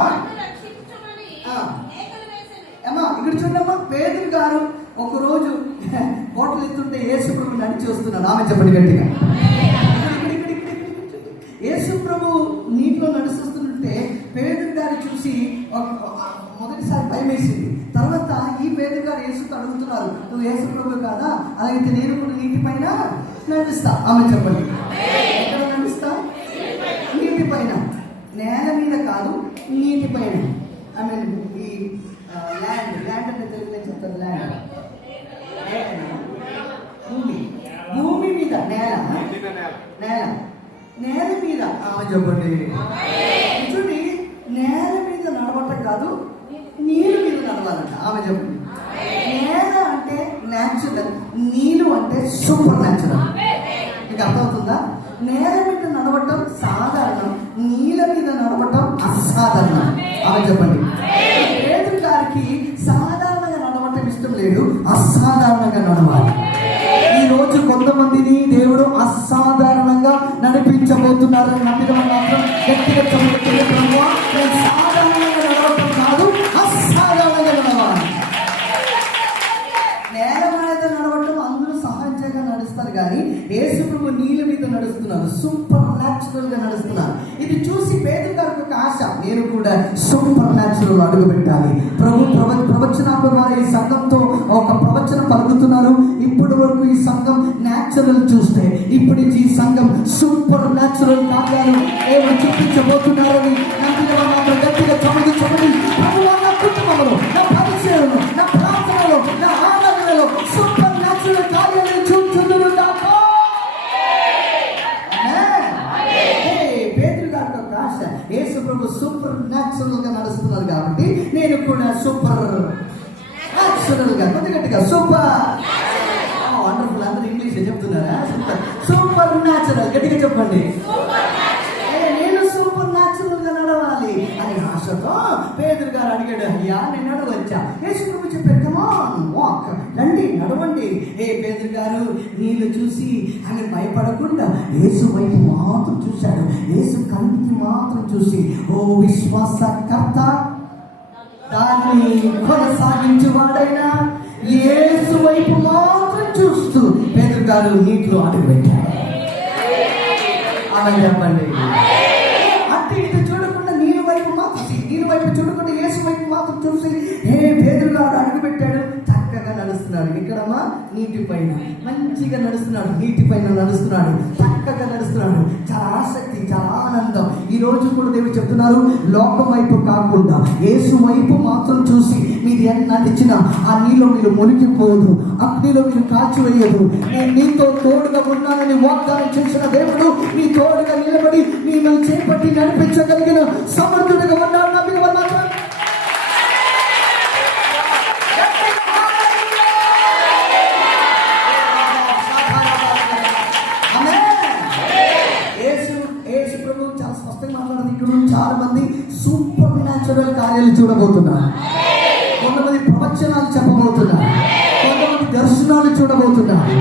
అమ్మా ఇక్కడ చూడమ్మా, పేదరు గారు ఒకరోజు హోటల్ ఎత్తుంటే యేసు ప్రభు నడిచి వస్తున్నాడు. ఆమె చెప్పండి గట్టిగా. యేసు ప్రభు నీటిలో నడుస్తుంటే పేదరు గారు చూసి మొదటిసారి భయం వేసింది. తర్వాత ఈ పేదరు గారు యేసుతో అడుగుతున్నారు, నువ్వు యేసు ప్రభు కాదా? అలాగైతే నేను కూడా నీటి పైన నడుస్తా. ఆమె చెప్పండి, ఎక్కడ నడుస్తా? నీటి పైన, నేల మీద కాదు, నీటి పైన. ఐ మీన్ ఈ ల్యాండ్ అంటే తెలుగులో చెప్తారు, ల్యాండ్ భూమి మీద, నేల మీద. ఆమె చెప్పండి. చూడండి, నేల మీద నడవటం కాదు, నీళ్ళు మీద నడవాలంట. ఆమె చెప్పండి. నేల అంటే న్యాచురల్, నీళ్ళు అంటే సూపర్ న్యాచురల్. మీకు అర్థమవుతుందా? నేల మీద నడవటం సాధారణం, నీళ్ళ మీద నడవటం అసాధారణం. ఆమె చెప్పండి. పేదరు గారికి సాధారణంగా నడవటం ఇష్టం లేదు, అసాధారణంగా నడవాలి. ఈ రోజు కొంతమందిని దేవుడు అసాధారణంగా నడిపించబోతున్నారని నమ్మిన మాత్రం గట్టిగా సాధారణంగా నడవటం కాదు, అసాధారణంగా నడవాలి. నేల మీద నడవటం అందరూ సహజంగా నడుస్తారు, కానీ యేసు ప్రభు నీళ్ళ మీద నడుస్తున్నారు, సూపర్ న్యాచురల్ గా నడుస్తున్నారు. ఇది చూసి పేదరు గారికి ఒక ఆశ, నేను కూడా సూపర్ న్యాచురల్ అడుగు పెట్టాలి. ప్రవచనాల ద్వారా ఈ సంఘంతో ఒక ప్రవచనం పలుకుతున్నారు. ఇప్పటి వరకు ఈ సంఘం న్యాచురల్ చూస్తే, ఇప్పటి నుంచి ఈ సంఘం సూపర్ న్యాచురల్ కార్యాలు ఏమో చూపించబోతున్నారని నమ్మిన గట్టిగా చమగించబడి, నా కుటుంబంలో, నా పరిచయంలో, నా ప్రార్థనలో, నా ఆరాధనలో సూపర్ న్యాచురల్ కార్యాలను చూపుతున్నారు. పేదరు గారికి ఒక ఆశ, యేసు ప్రభు సూపర్ న్యాచురల్ గా నడుస్తున్నారు కాబట్టి నేను కూడా సూపర్ న్యాచురల్ గా, కొద్దిగా సూపర్ వండర్ఫుల్. అందరూ ఇంగ్లీష్ చెప్తున్నారా? సూపర్ న్యాచురల్ గట్టిగా చెప్పండి. నేను సూపర్ న్యాచురల్ గా నడవాలి అనే ఆశతో పేదరు గారు అడిగాడు, అయ్యా నేను నడవచ్చా? యేసు ప్రభు చెప్పారు, కమాన్ వాక్, రండి నడవండి. పేదరు గారు నీళ్ళు చూసి ఆయన భయపడకుండా యేసు వైపు మాత్రం చూశాడు. యేసు కంటికి మాత్రం చూసి, ఓ విశ్వాసకర్త, దాన్ని కొనసాగించువాడైనా యేసు వైపు మాత్రం చూస్తూ పేదరు గారు నీటిలో అడుగు పెట్టారు. అలా చెప్పండి. అటు ఇటు చూడకుండా నీళ్ళ వైపు మాత్రం, నీళ్ళ వైపు చూడకుండా యేసు వైపు మాత్రం చూసి పేదరు గారు అడుగు పెట్టాడు. చక్కగా నడుస్తున్నాడు. ఇక్కడమ్మా నీటి పైన మంచిగా నడుస్తున్నాడు, నీటి పైన నడుస్తున్నాడు, చక్కగా నడుస్తున్నాడు. చాలా ఆసక్తి, చాలా ఆనందం. రోజు కూడా దేవుడు చెప్తున్నారు, లోకం వైపు కాకుండా యేసు వైపు మాత్రం చూసి మీరు నడిచిన ఆ నీలో మీరు మునిగిపోదు, అగ్నిలో మీరు కాల్చివేయదు. నేను నీతో తోడుగా ఉన్నానని వాగ్దానం చేసిన దేవుడు నీ తోడుగా నిలబడి నేను చేపట్టి నడిపించగలిగిన సమర్థుడిగా ఉన్నాడు. నమ్మిన వాళ్ళు మాత్రం చాలా స్పష్టంగా మాట్లాడదు. ఇక్కడ చాలా మంది సూపర్ న్యాచురల్ కార్యాలు చూడబోతున్నారు, కొంతమంది ప్రవచనాలు చెప్పబోతున్నారు, కొంతమంది దర్శనాలు చూడబోతున్నారు.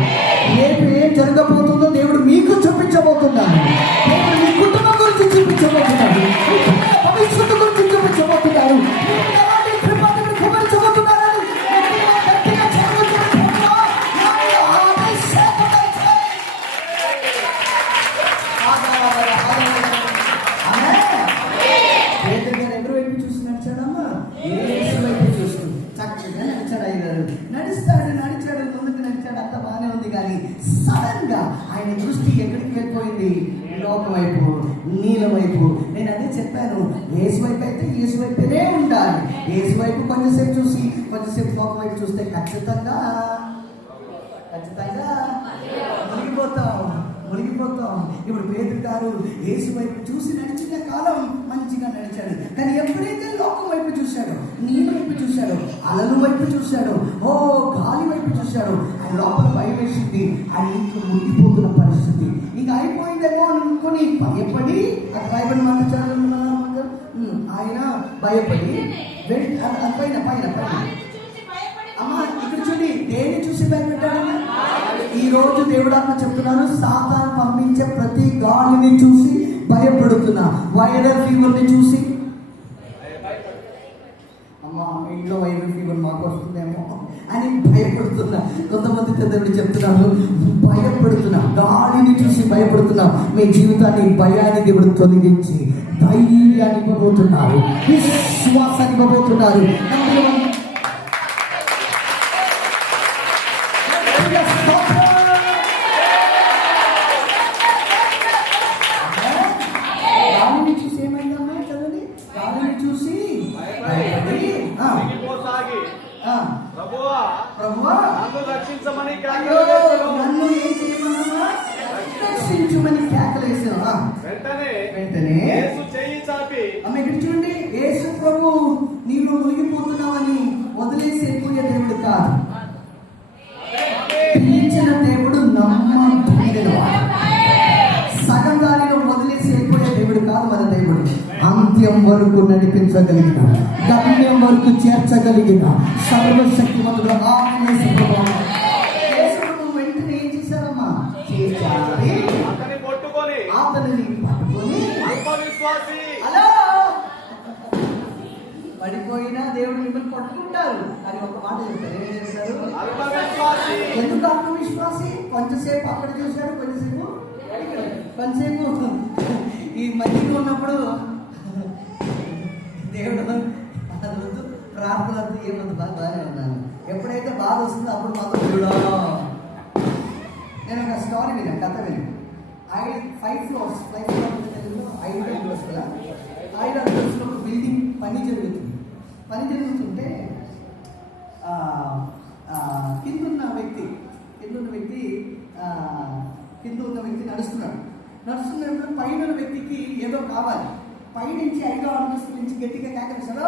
రేపు ఏం జరగబోతుందో దేవుడు మీకు చూపించబోతున్నారు. దేవుడు మీ కుటుంబం గురించి చూపించబోతున్నారు, భవిష్యత్తు గురించి చూపించబోతున్నారు. నడిచాడు ముందుకు నడిచాడు, అంత బాగానే ఉంది. కానీ సడన్ గా ఆయన దృష్టి ఎక్కడికి వెళ్ళిపోయింది? లోకం వైపు, నీళ్ళ వైపు. నేను అదే చెప్పాను, యేసు వైపు అయితే యేసు వైపునే ఉండాలి. యేసు వైపు కొంచెంసేపు చూసి కొంచెంసేపు లోకం వైపు చూస్తే ఖచ్చితంగా మునిగిపోతాం. ఇప్పుడు పేతురు గారు యేసు వైపు చూసి నడిచిన కాలం మంచిగా నడిచాడు. కానీ ఎప్పుడైతే లోకం వైపు చూశాడో, నీళ్ళ వైపు చూశాడో, అలల వైపు చూశాడో, గాలి వైపు చూశాడో, ఆయన లోపల భయం వేసింది. ఆయన ఇంట్లో మునిగిపోతున్న పరిస్థితి. ఇంకా అయిపోయిందేమో అనుకుని భయపడి, అది భయపడి మాట్లాడారు. ఆయన భయపడి పైన అమ్మా ఇక్కడ చూడండి, దేని చూసి భయపెట్టాడన్నా? ఈ రోజు దేవుడు అన్న చెప్తున్నారు, సాతాను పంపించే ప్రతి గాలిని చూసి భయపడుతున్నా, వైరల్ ఫీవర్ ని చూసి, అమ్మా ఇంట్లో వైరల్ ఫీవర్ మాకు వస్తుందేమో అని భయపడుతున్నా. కొంతమంది దేవుడు చెప్తున్నారు, భయపడుతున్నా, గాలిని చూసి భయపడుతున్నా. మీ జీవితాన్ని భయాన్ని దేవుడు తొలగించి ధైర్యాన్ని ఇవ్వబోతున్నారు, విశ్వాసాన్ని ఇవ్వబోతున్నారు. వెంటనే అమ్మ ఇక్కడ చూడండి, యేసు ప్రభు నీవు మునిగిపోతున్నావని వదిలేసి వెళ్ళిపోయే దేవుడు కాదు, పిలిచిన దేవుడు. సగం దారిలో వదిలేసి వెళ్ళిపోయే దేవుడు కాదు మన దేవుడు. అంత్యం వరకు నడిపించగలిగిన, గమ్యం వరకు చేర్చగలిగిన సర్వశక్తిమంతుడు వెంటనే ఏం చేశారమ్మా? అతనిని పట్టుకొని హలో పడిపోయినా దేవుడు మిమ్మల్ని పట్టుకుంటారు అని ఒక మాట చెప్తారు. ఏం చేస్తారు? ఎందుకు ఆత్మవిశ్వాసి? కొంచెంసేపు అక్కడ చూశాడు, కొంచెంసేపు ఈ మధ్యలో ఉన్నప్పుడు దేవుడు ప్రార్థన ఏమొద్దు, బాగానే ఉన్నాను. ఎప్పుడైతే బాధ వస్తుందో అప్పుడు మాత్రం చూడాలో. నేను ఒక స్టోరీ విన్నాను, కథ విన్నాను. 5 floors 5 floors కదా, 5 అంతస్తులో ఒక బిల్డింగ్ పని జరుగుతుంటే కింద ఉన్న వ్యక్తి నడుస్తున్నప్పుడు పైన వ్యక్తికి ఏదో కావాలి. పైనుంచి 5వ అంతస్తు నుంచి గట్టిగా కేకలేశాడు,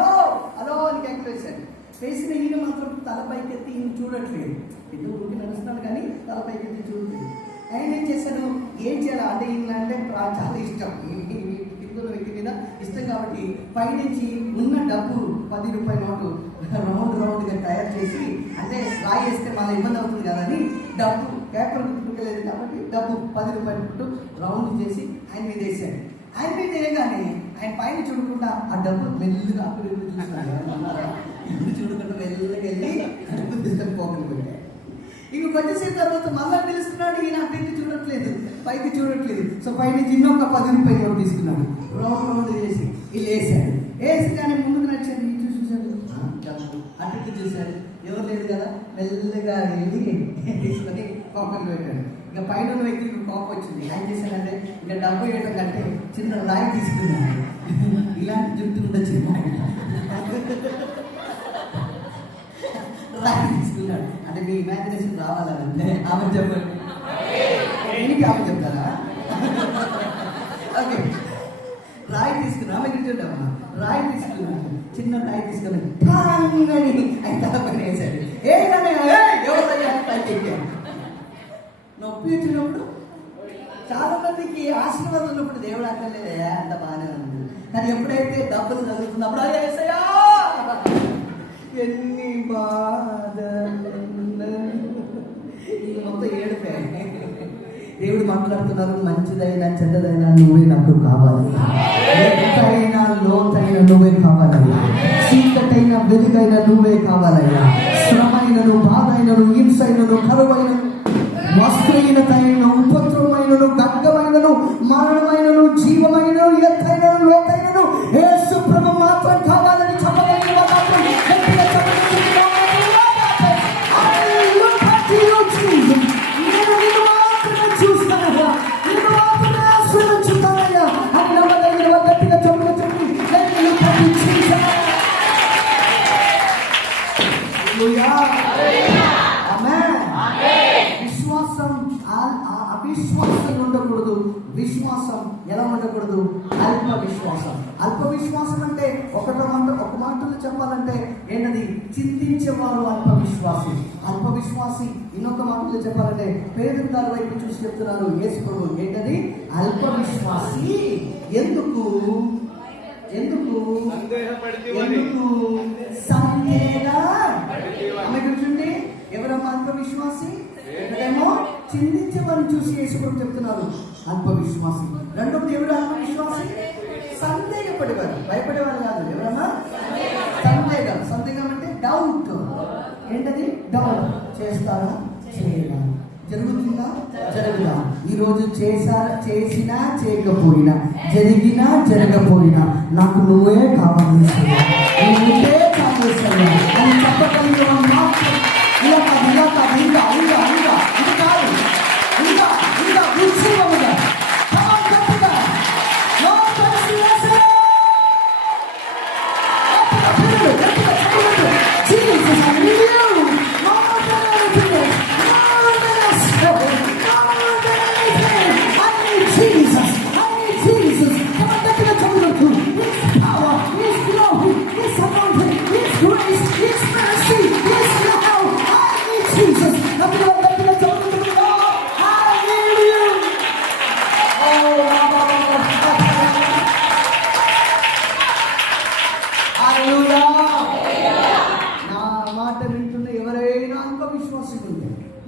హలో అని కేకలేశాడు. వేసిన ఈయన మాత్రం తలపైకెత్తి ఈయన చూడట్లేదు. కింద ఊరికి నడుస్తున్నాడు కానీ తలపైకెత్తి చూడట్లేదు. ఆయన ఏం చేశాడు, ఏం చేయాలి అంటే ఈయన అంటే చాలా ఇష్టం, కింద వ్యక్తి మీద ఇష్టం కాబట్టి పైనుంచి ఉన్న డబ్బు 10 రూపాయల నోటు రౌండ్గా తయారు చేసి, అంటే రాయేస్తే మన ఇబ్బంది అవుతుంది కదని డబ్బు పేపర్ గుర్తుకెళ్ళలేదు కాబట్టి డబ్బు 10 రూపాయల నోటు రౌండ్ చేసి ఆయన మీద వేసాడు. ఆయన మీద వేయగానే ఆయన పైన చూడకుండా ఆ డబ్బు మెల్లుగా అప్పుడు చూడకుండా మెల్లగా వెళ్ళి డబ్బు తీసుకొని పోకలు పెట్టాడు. ఇంక కొంచెంసేపు తర్వాత మళ్ళా పిలుస్తున్నాడు, ఈయన అటు చూడట్లేదు, పైకి చూడట్లేదు. సో పైనుంచి ఇంకొక 10 రూపాయల నోటు తీసుకున్నాడు, రౌండ్ చేసి ఇలా వేసాడు. వేసి కానీ ముందుకు నడిచాడు, చూసాడు, అటు చూశాడు, ఎవరు లేదు కదా, మెల్లగా వెళ్ళి తీసుకొని కోపం పెట్టాడు. ఇక పైన ఉన్న వ్యక్తికి కోపం వచ్చింది. ఏం చేశాడంటే ఇంకా డబ్బు వేయడం కంటే చిన్న రాయి తీసుకున్నాను. ఇలాంటి జుట్టు ఉండొచ్చు, రాయి తీసుకున్నాడు. అంటే మీ ఇమాజినేషన్ రావాలంటే ఆమె చెప్పండి, ఏంటి ఆమె చెప్తారా? ఓకే, రాయి తీసుకున్నా, ఆమె చూద్దామా, రాయి తీసుకున్నాను, చిన్న రాయి తీసుకుని అయితే పని వేసాడు. ఎవరైనా నొప్పి వచ్చినప్పుడు చాలా మందికి ఆశీర్వాదం ఉన్నప్పుడు దేవుడు అక్కర్లేదయా, అంత బాగానే ఉంది. కానీ ఎప్పుడైతే డబ్బులు చదువుతున్నప్పుడు అయ్యా ఎన్ని బాధలు మొత్తం ఏడిపోయాయి. దేవుడు మాట్లాడుతున్నారు, మంచిదైనా చెడ్డదైనా నువ్వే నాకు కావాలి, ఎత్తైనా లోతైన నువ్వే కావాలయ్యా, చీకటైన వెలుగైన నువ్వే కావాలయ్యా, శ్రమైనను బాధైనను హింసైనను కరువైనను వస్త్రహీనతైనను ఉపద్రవమైనను గడ్డమైనను మరణమైనను జీవమైనను ఎత్తైనను లోతైనను యేసు ప్రభు మాత్రం కావాలని చెప్పగలిగిన మాత్రం గట్టిగా చెప్పగలిగిన చూస్తానయ్యా, నిన్ను మాత్రమే ఆశీర్వదించుతానయ్యా అని నమ్మగలిగిన గట్టిగా చెప్పి విశ్వాసం అవిశ్వాసం ఉండకూడదు. విశ్వాసం ఎలా ఉండకూడదు? అల్ప విశ్వాసం. అల్ప విశ్వాసం అంటే ఒక మాటలో చెప్పాలంటే ఏంటది? చింతించేవారు అల్ప విశ్వాసి. అల్ప విశ్వాసి ఇంకొక మాటలో చెప్పాలంటే పేదల గారి వైపు చూసి చెప్తున్నారు యేసు ప్రభు, ఏంటది? అల్ప విశ్వాసి. ఎందుకు ఆమె కూర్చుంటే ఎవరమ్మా అల్ప విశ్వాసి? ఏమో చిందించేవారిని చూసి యేసుప్రభు చెప్తున్నారు అల్ప విశ్వాసి. రెండవది ఎవరు అల్ప విశ్వాసి? సందేహపడేవారు, భయపడేవారు కాదు. ఎవరన్నా సందేహం అంటే డౌట్. ఏంటది? డౌట్. చేస్తారా? చేయరా? జరుగుతుందా? జరుగుదా? ఈరోజు చేసినా చేయకపోయినా, జరిగినా జరగపోయినా నాకు నువ్వే కావాలి, నువ్వే కావాలి అని చెప్పగలిగిన మాత్రం ఇలా కాదు, ఇలా కాదు, ఇంకా ఇంకా ఇంకా ఇది కాదు, ఇంకా ఇంకా ఉత్సవముగా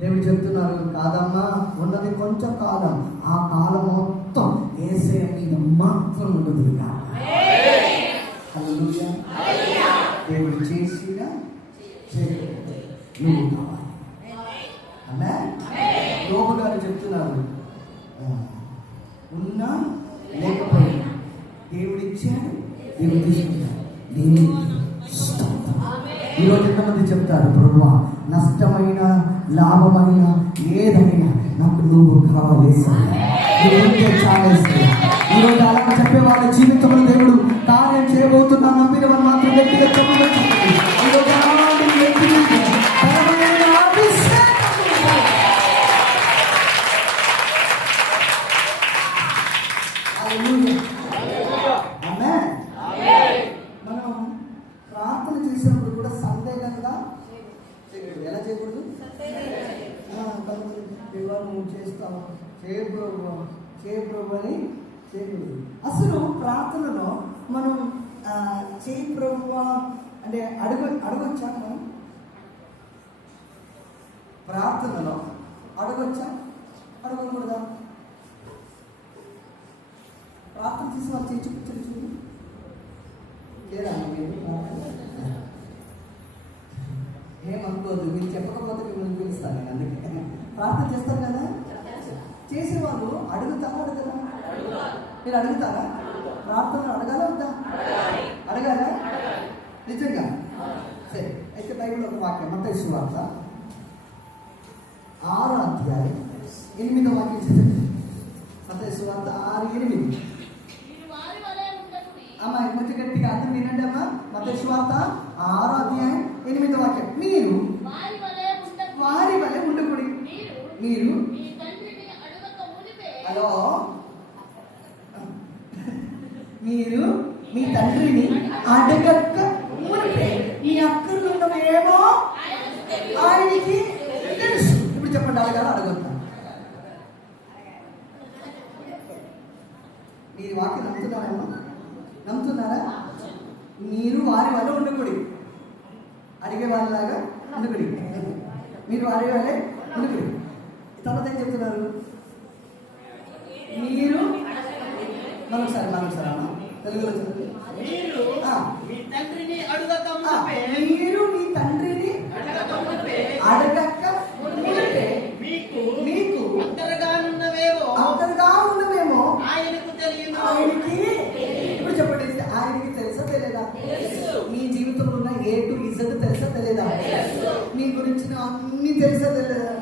దేవుడు చెప్తున్నారు, కాదమ్మా, ఉన్నది కొంచెం కాలం, ఆ కాలం మొత్తం యేసయ్య మీద మాత్రం ఉండదు. హల్లెలూయా. దేవుడు చేసినా నువ్వు కావాలి. అన్నా యోబు గారు చెప్తున్నారు, ఉన్నా లేకపోయినా దేవుడు ఇచ్చాడు, దేవుడు తీసుకుంటాడు. ఈరోజు ఎంతమంది చెప్తారు, ప్రభువా నష్టమైన లాభమైన ఏదైనా నాకు నువ్వు కావాలి, చాలేసి. ఈరోజు అలా చెప్పే వాళ్ళ జీవితంలో దేవుడు కార్యం చేయబోతున్నా నమ్మిన వాళ్ళు మాత్రం గట్టిగా చెప్పవచ్చు. ఈరోజు మనం ప్రార్థన చేసినప్పుడు కూడా సందేహంగా ఎలా చేయకూడదు? నువ్వు చేస్తావు, చేయప్రభు అని చేయకూడదు. అసలు ప్రార్థనలో మనం చేయి ప్రభు అంటే అడగొచ్చా? మనం ప్రార్థనలో అడగొచ్చా? అడగకూడదా? ప్రార్థన చేసి వాళ్ళు చేయి చూపించండి, చూడండి. లేదా ఏమనుకోదు, మీరు చెప్పకపోతే మిమ్మల్ని పిలుస్తాను. అందుకే ప్రార్థన చేస్తారు కదా, చేసేవాళ్ళు అడుగుతారా? మీరు అడుగుతారా? ప్రార్థనలు అడగాలా వద్దా? అడగాలా? నిజంగా? సరే, అయితే బైబిల్ ఒక వాక్యం, మత్తయి సువార్త 6వ అధ్యాయం 8వ వాక్యం చదివండి. మత్తయి సువార్త 6:8. అమ్మా కొంచెం గట్టిగా అందరూ వినండి అమ్మా. మత్తయి సువార్త 6:8 మీరు వారి వలె ఉండకూడి. మీరు హలో మీరు మీ తండ్రిని అడగక మునిపే మీ అక్కర్లు ఉన్నవేమో ఆయనకి తెలుసు. ఇప్పుడు చెప్పండి, అడగాల అడగొద్దా? మీరు వాక్యం నమ్ముతున్నారమ్మా? నమ్ముతున్నారా? మీరు వారి వల్ల ఉండకూడి, అడిగే వాళ్ళలాగా ఉండకూడి. మీరు వారి వాళ్ళే ఉండకూడి. తర్వాత ఏం చెప్తున్నారు? మీరు మరొకసారి అమ్మా తెలుగులో చెప్పండి. మీరు మీ తండ్రిని అడగక అడగక మీకు అంతరగా ఉన్నవేమో ఆయనకి. ఇప్పుడు చెప్పండి, ఆయనకి తెలుసా తెలియదా? మీ జీవితంలో ఉన్న A to Z తెలుసా తెలియదా? మీ గురించి అన్ని తెలుసా తెలియదా?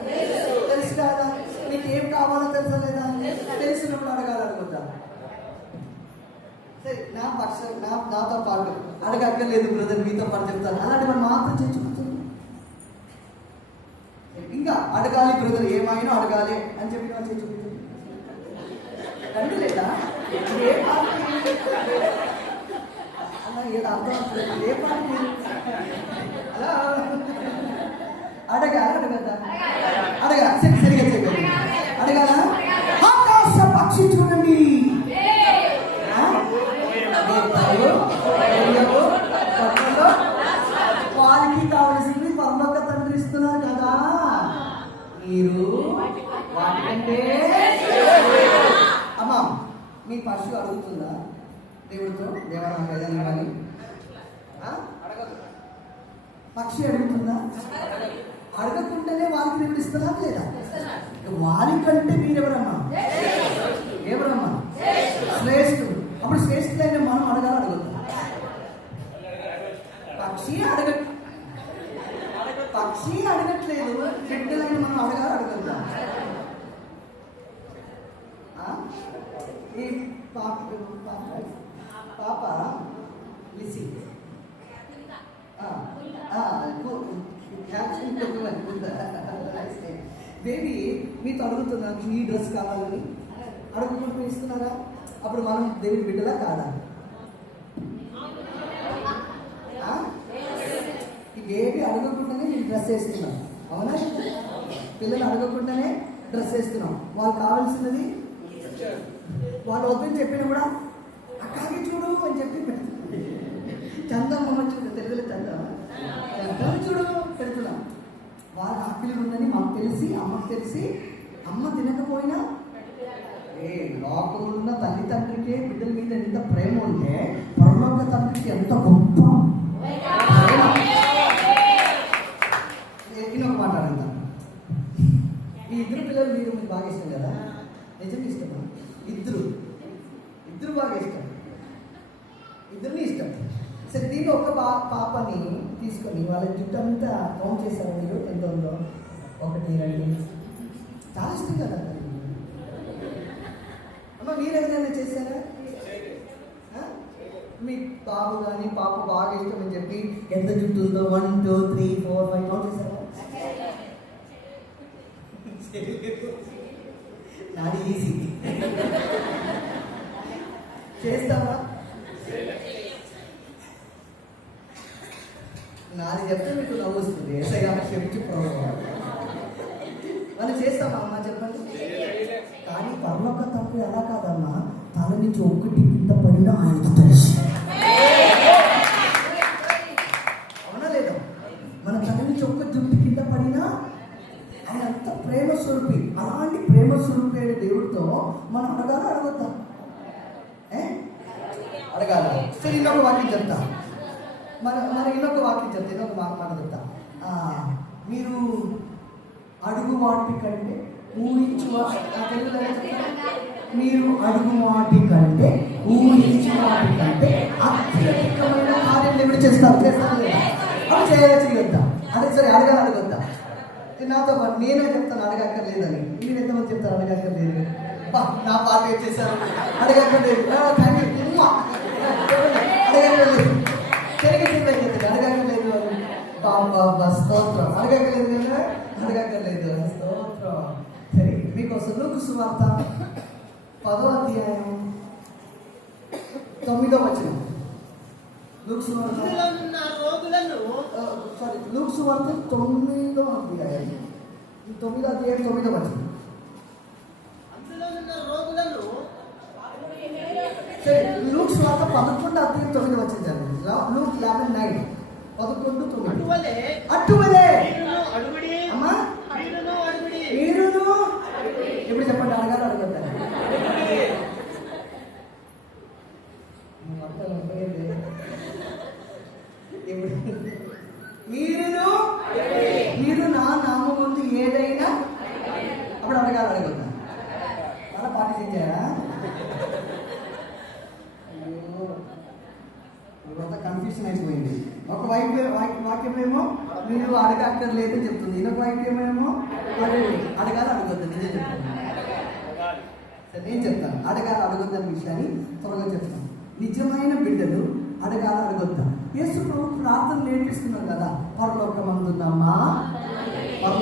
తెలుసు కాదా? మీకు ఏం కావాలో తెలుసా లేదా? తెలిసినప్పుడు అడగాలి అడగొద్దా? సరే, నాతో పాటు అడగక్కర్లేదు బ్రదర్, మీతో పాటు చెప్తాను అలాంటి మనం మాత్రం చేయించుకుంటుంది. ఇంకా అడగాలి బ్రదర్, ఏమైనా అడగాలి అని చెప్పి మనం చేయించుకుంటుంది. రండి లేదా ఏ పార్టీ అలా ఏదో అర్థం ఏ పార్టీ అలా అడగాలి అడగద్దా? అడగా సరిగా చెప్పండి. అడగాలా? ఆకాశ పక్షి చూడండి, వారికి కావలసింది పరలోక తండ్రి ఇస్తున్నారు కదా. మీరు వాటికంటే అమ్మా మీ పశువు అడుగుతుందా దేవుడితో, దేవా నాకు ఏదైనా ఇవ్వాలి? పక్షి అడుగుతుందా? అడగకుండానే వాళ్ళకి దేవుడు ఇస్తున్నా లేదా? వారికంటే మీరెవరమ్మా? ఎవరమ్మా? శ్రేష్ఠుడు. అప్పుడు శ్రేష్ఠులైన మనం అడగాలి అడగద్దు? పక్షి అడగట్లేదు, బిడ్డలైన మనం అడగాలి అడగద్దా? ఈ పాప లిసి బేబీ మీతో అడుగుతున్నారు ఈ డ్రెస్ కావాలని, అడుగుకుంటూ ఇస్తున్నారా? అప్పుడు మనం దేవుడి బిడ్డలా కాదా? ఈ బేబీ అడగకుండానే నేను డ్రెస్ వేస్తున్నాం, అవునా? పిల్లలు అడగకుండానే డ్రెస్ వేస్తున్నాం. వాళ్ళు కావాల్సినది వాళ్ళు వద్దని చెప్పిన కూడా అక్కడికి చూడు అని చెప్పి పెడుతున్నాం. చందమ్మ చూడు, తెలుగులో చందమ్మ చూడు పెడుతున్నాం. వాళ్ళ ఆకలి ఉందని మాకు తెలిసి, అమ్మకు తెలిసి, అమ్మ తినకపోయినా లోకంలో ఉన్న తల్లిదండ్రికి బిడ్డల మీద ఎంత ప్రేమ ఉంటే పరలోక తండ్రికి ఎంత గొప్ప. ఇంకొక మాట అడుగుతాను, ఈ ఇద్దరు పిల్లలు మీరు మీకు బాగా ఇష్టం కదా? నిజంగా ఇష్టమా? ఇద్దరు బాగా ఇష్టం, ఇద్దరిని ఇష్టం. సరే, దీన్ని ఒక పాపని తీసుకొని వాళ్ళ జుట్టు అంతా కౌంట్ చేశారు మీరు, ఎంత ఉందో? 1, 2 చాలా ఇష్టం కదా అమ్మ. మీరు ఏదైనా చేశారా? మీ బాబు కానీ పాప బాగా ఇష్టం అని చెప్పి ఎంత జుట్టు ఉందో 1, 2, 3, 4, 5 కౌంట్ చేశారా? నాది ఈజీ. చేస్తావా? నాది చెప్తే మీకు నవ్వు వస్తుంది. ఏసయ్యా క్షమించి మనం చేస్తామా అమ్మా చెప్పండి? కానీ పరలోక తండ్రి ఎలా కాదమ్మా, తల నుంచి ఒక్కటి కింద పడినా ఆయనకు తెలుసు, అవునా లేదా? మన తల నుంచి ఒక్క జుట్టు కింద పడినా ఆయన అంత ప్రేమ స్వరూపి. అలాంటి ప్రేమ స్వరూపి అయిన దేవుడితో మనం అడగాలా అడగొద్దా? అడగాల. సరే, ఇంకొక వాక్యం చెప్తా. ఇంకొక వాక్యం చెప్తా, ఇంకొక మాట చెప్తా. మీరు అడుగు వాటి కంటే ఊహించు, మీరు అడుగు వాటి కంటే ఊహించు వాటి కంటే అత్యధికమైన కార్యం దేవుడు చేస్తారు. అవి చేయొద్దా? అదే సరే, అడగాలి అడగొద్దా? నాతో పాటు నేనే చెప్తాను అడగక్కర్లేదని. మీరు ఎంతమంది చెప్తారు అడగక్కర్లేదు? నా పాట చేశారు అడగక్కర్లేదు. అడగక్కర్లేదు, అడగక్కర్లేదు. స్తోత్రం. అడగక్కర్లేదు కదా, అడగక్కర్లేదు. స్తోత్రం. సరే, మీకోసం లూకా సువార్త 10వ అధ్యాయం 9వ వచనం. లూకా సువార్త 9వ అధ్యాయం 9వ వచనం. లూకా సువార్త 11వ అధ్యాయం 9వ వచనం చదివింది. లూక్ 11:9. 11:9. అట్టువలే అమ్మా మీరును ఎప్పుడు చెప్పండి, అడగాలి అడగద్దా? మీరు నా నామం ముందు ఏదైనా అప్పుడు అడగాలి అడగద్దా? అలా పాటించారా? ఇదంతా కన్ఫ్యూషన్ అయిపోయింది. ఒక వాక్యమేమో మీరు అడగక్కర్లేదు చెప్తుంది, ఇంకొక వాక్యమేమో అడగాలి అడగొద్దు. నిజం చెప్తాను, నేను చెప్తాను. అడగాలి అడగొద్దని విషయాన్ని త్వరగా చెప్తాను. నిజమైన బిడ్డలు అడగాలి అడగొద్దా? యేసు ప్రభు ప్రార్థన నేర్పిస్తున్నారు కదా, పరలోకమందున్నమా. పాత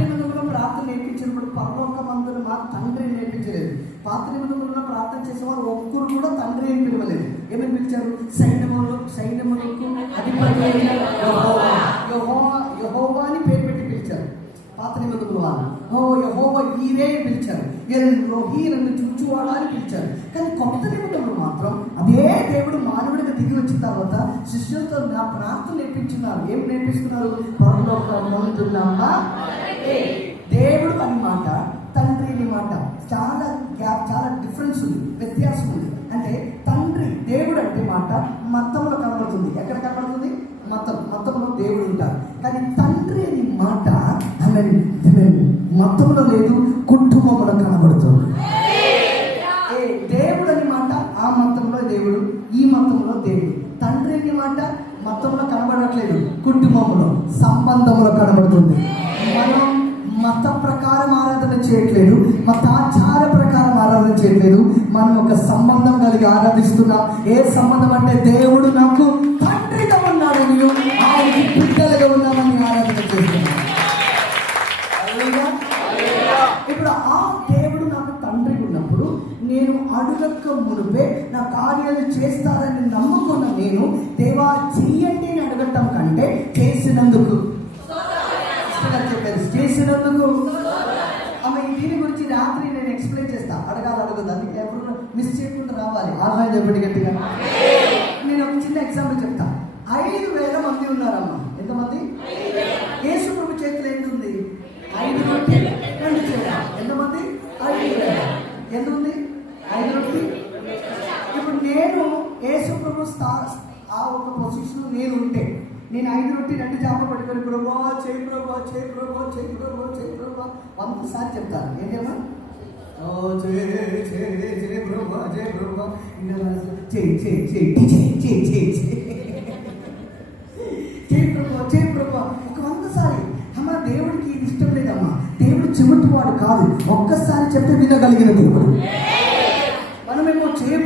నిబంధనలో ప్రార్థన నేర్పించినప్పుడు పరలోకమందున తండ్రి నేర్పించలేదు. పాత నిబంధనలో ప్రార్థన చేసేవారు ఒక్కరు కూడా తండ్రి అని పిలవలేదు. ఏమని పిలిచారు? సైన్యములకు అధిపతి అయిన యెహోవా అని పేరు పెట్టి పిలిచారు. పాత నిబంధనలు వాళ్ళు యెహోవా ఈరే పిలిచారు. నన్ను చూచువాడా అని పిలిచారు. కానీ కొత్త నిబంధనలు మాత్రం అదే దేవుడు మానవుడిగా దిగి వచ్చిన తర్వాత శిష్యులతో నా ప్రార్థన నేర్పించున్నారు. ఏం నేర్పిస్తున్నారు? పరలోకమందున్నమా. దేవుడు అని మాట, తండ్రి అని మాట చాలా డిఫరెన్స్ ఉంది, వ్యత్యాసం ఉంది. అంటే తండ్రి దేవుడు అంటే మాట మతంలో కనబడుతుంది. ఎక్కడ కనబడుతుంది? మతంలో దేవుడు ఉంటారు. కానీ తండ్రి అని మాట మతంలో లేదు, కుటుంబంలో కనబడుతుంది. దేవుడు అని మాట ఆ మతంలో దేవుడు, ఈ మతంలో దేవుడు. తండ్రి అని మాట మతంలో కనబడట్లేదు, కుటుంబంలో సంబంధంలో కనబడుతుంది. మనం మత ప్రకారం ఆరాధన చేయట్లేదు, మతాచార ప్రకారం ఆరాధన చేయట్లేదు. మనం ఒక సంబంధం కలిగి ఆరాధిస్తున్నాం. ఏ సంబంధం అంటే దేవుడు నాకు తండ్రిగా ఉన్నాడని, ఆయనకి బిడ్డలుగా ఉన్నామని ఆరాధన చేస్తున్నాం. ఇప్పుడు ఆ దేవుడు నాకు తండ్రిగా ఉన్నప్పుడు నేను అడగక మునిపే నా కార్యాలు చేస్తారని నమ్ముకున్న నేను దేవా చెయ్యండి అని అడగటం కంటే చేసినందుకు ఆమె దీని గురించి రాత్రి నేను ఎక్స్ప్లెయిన్ చేస్తా. అడగాలి అడగదు, అందుకే ఎప్పుడు మిస్ చేయకుండా రావాలి. ఆన్లైన్ చెప్పండి గట్టిగా. నేను ఒక చిన్న ఎగ్జాంపుల్ చెప్తా. 5,000 మంది ఉన్నారమ్మా. ఎంతమంది? యేసు ప్రభు చేతిలో ఎంత ఉంది? 5 రొట్టె 2 చేప. ఎంతమంది? 5,000. ఎంత ఉంది? 5 రొట్టె. ఇప్పుడు నేను యేసు ప్రభు ఆ ఒక పొజిషన్ నేను ఉంటే, నేను 5 రొట్టె 2 చేపలు పట్టుకొని ప్రభా చేయి ప్రభా 100 సార్లు చెప్తాను. ఏంటమ్మా? జయ ప్రభా ఒక 100 సారి. అమ్మా దేవుడికి ఇది ఇష్టం లేదమ్మా. దేవుడు చెమటువాడు కాదు, ఒక్కసారి చెప్తే వినగలిగిన దేవుడు. మనమేమో చేయ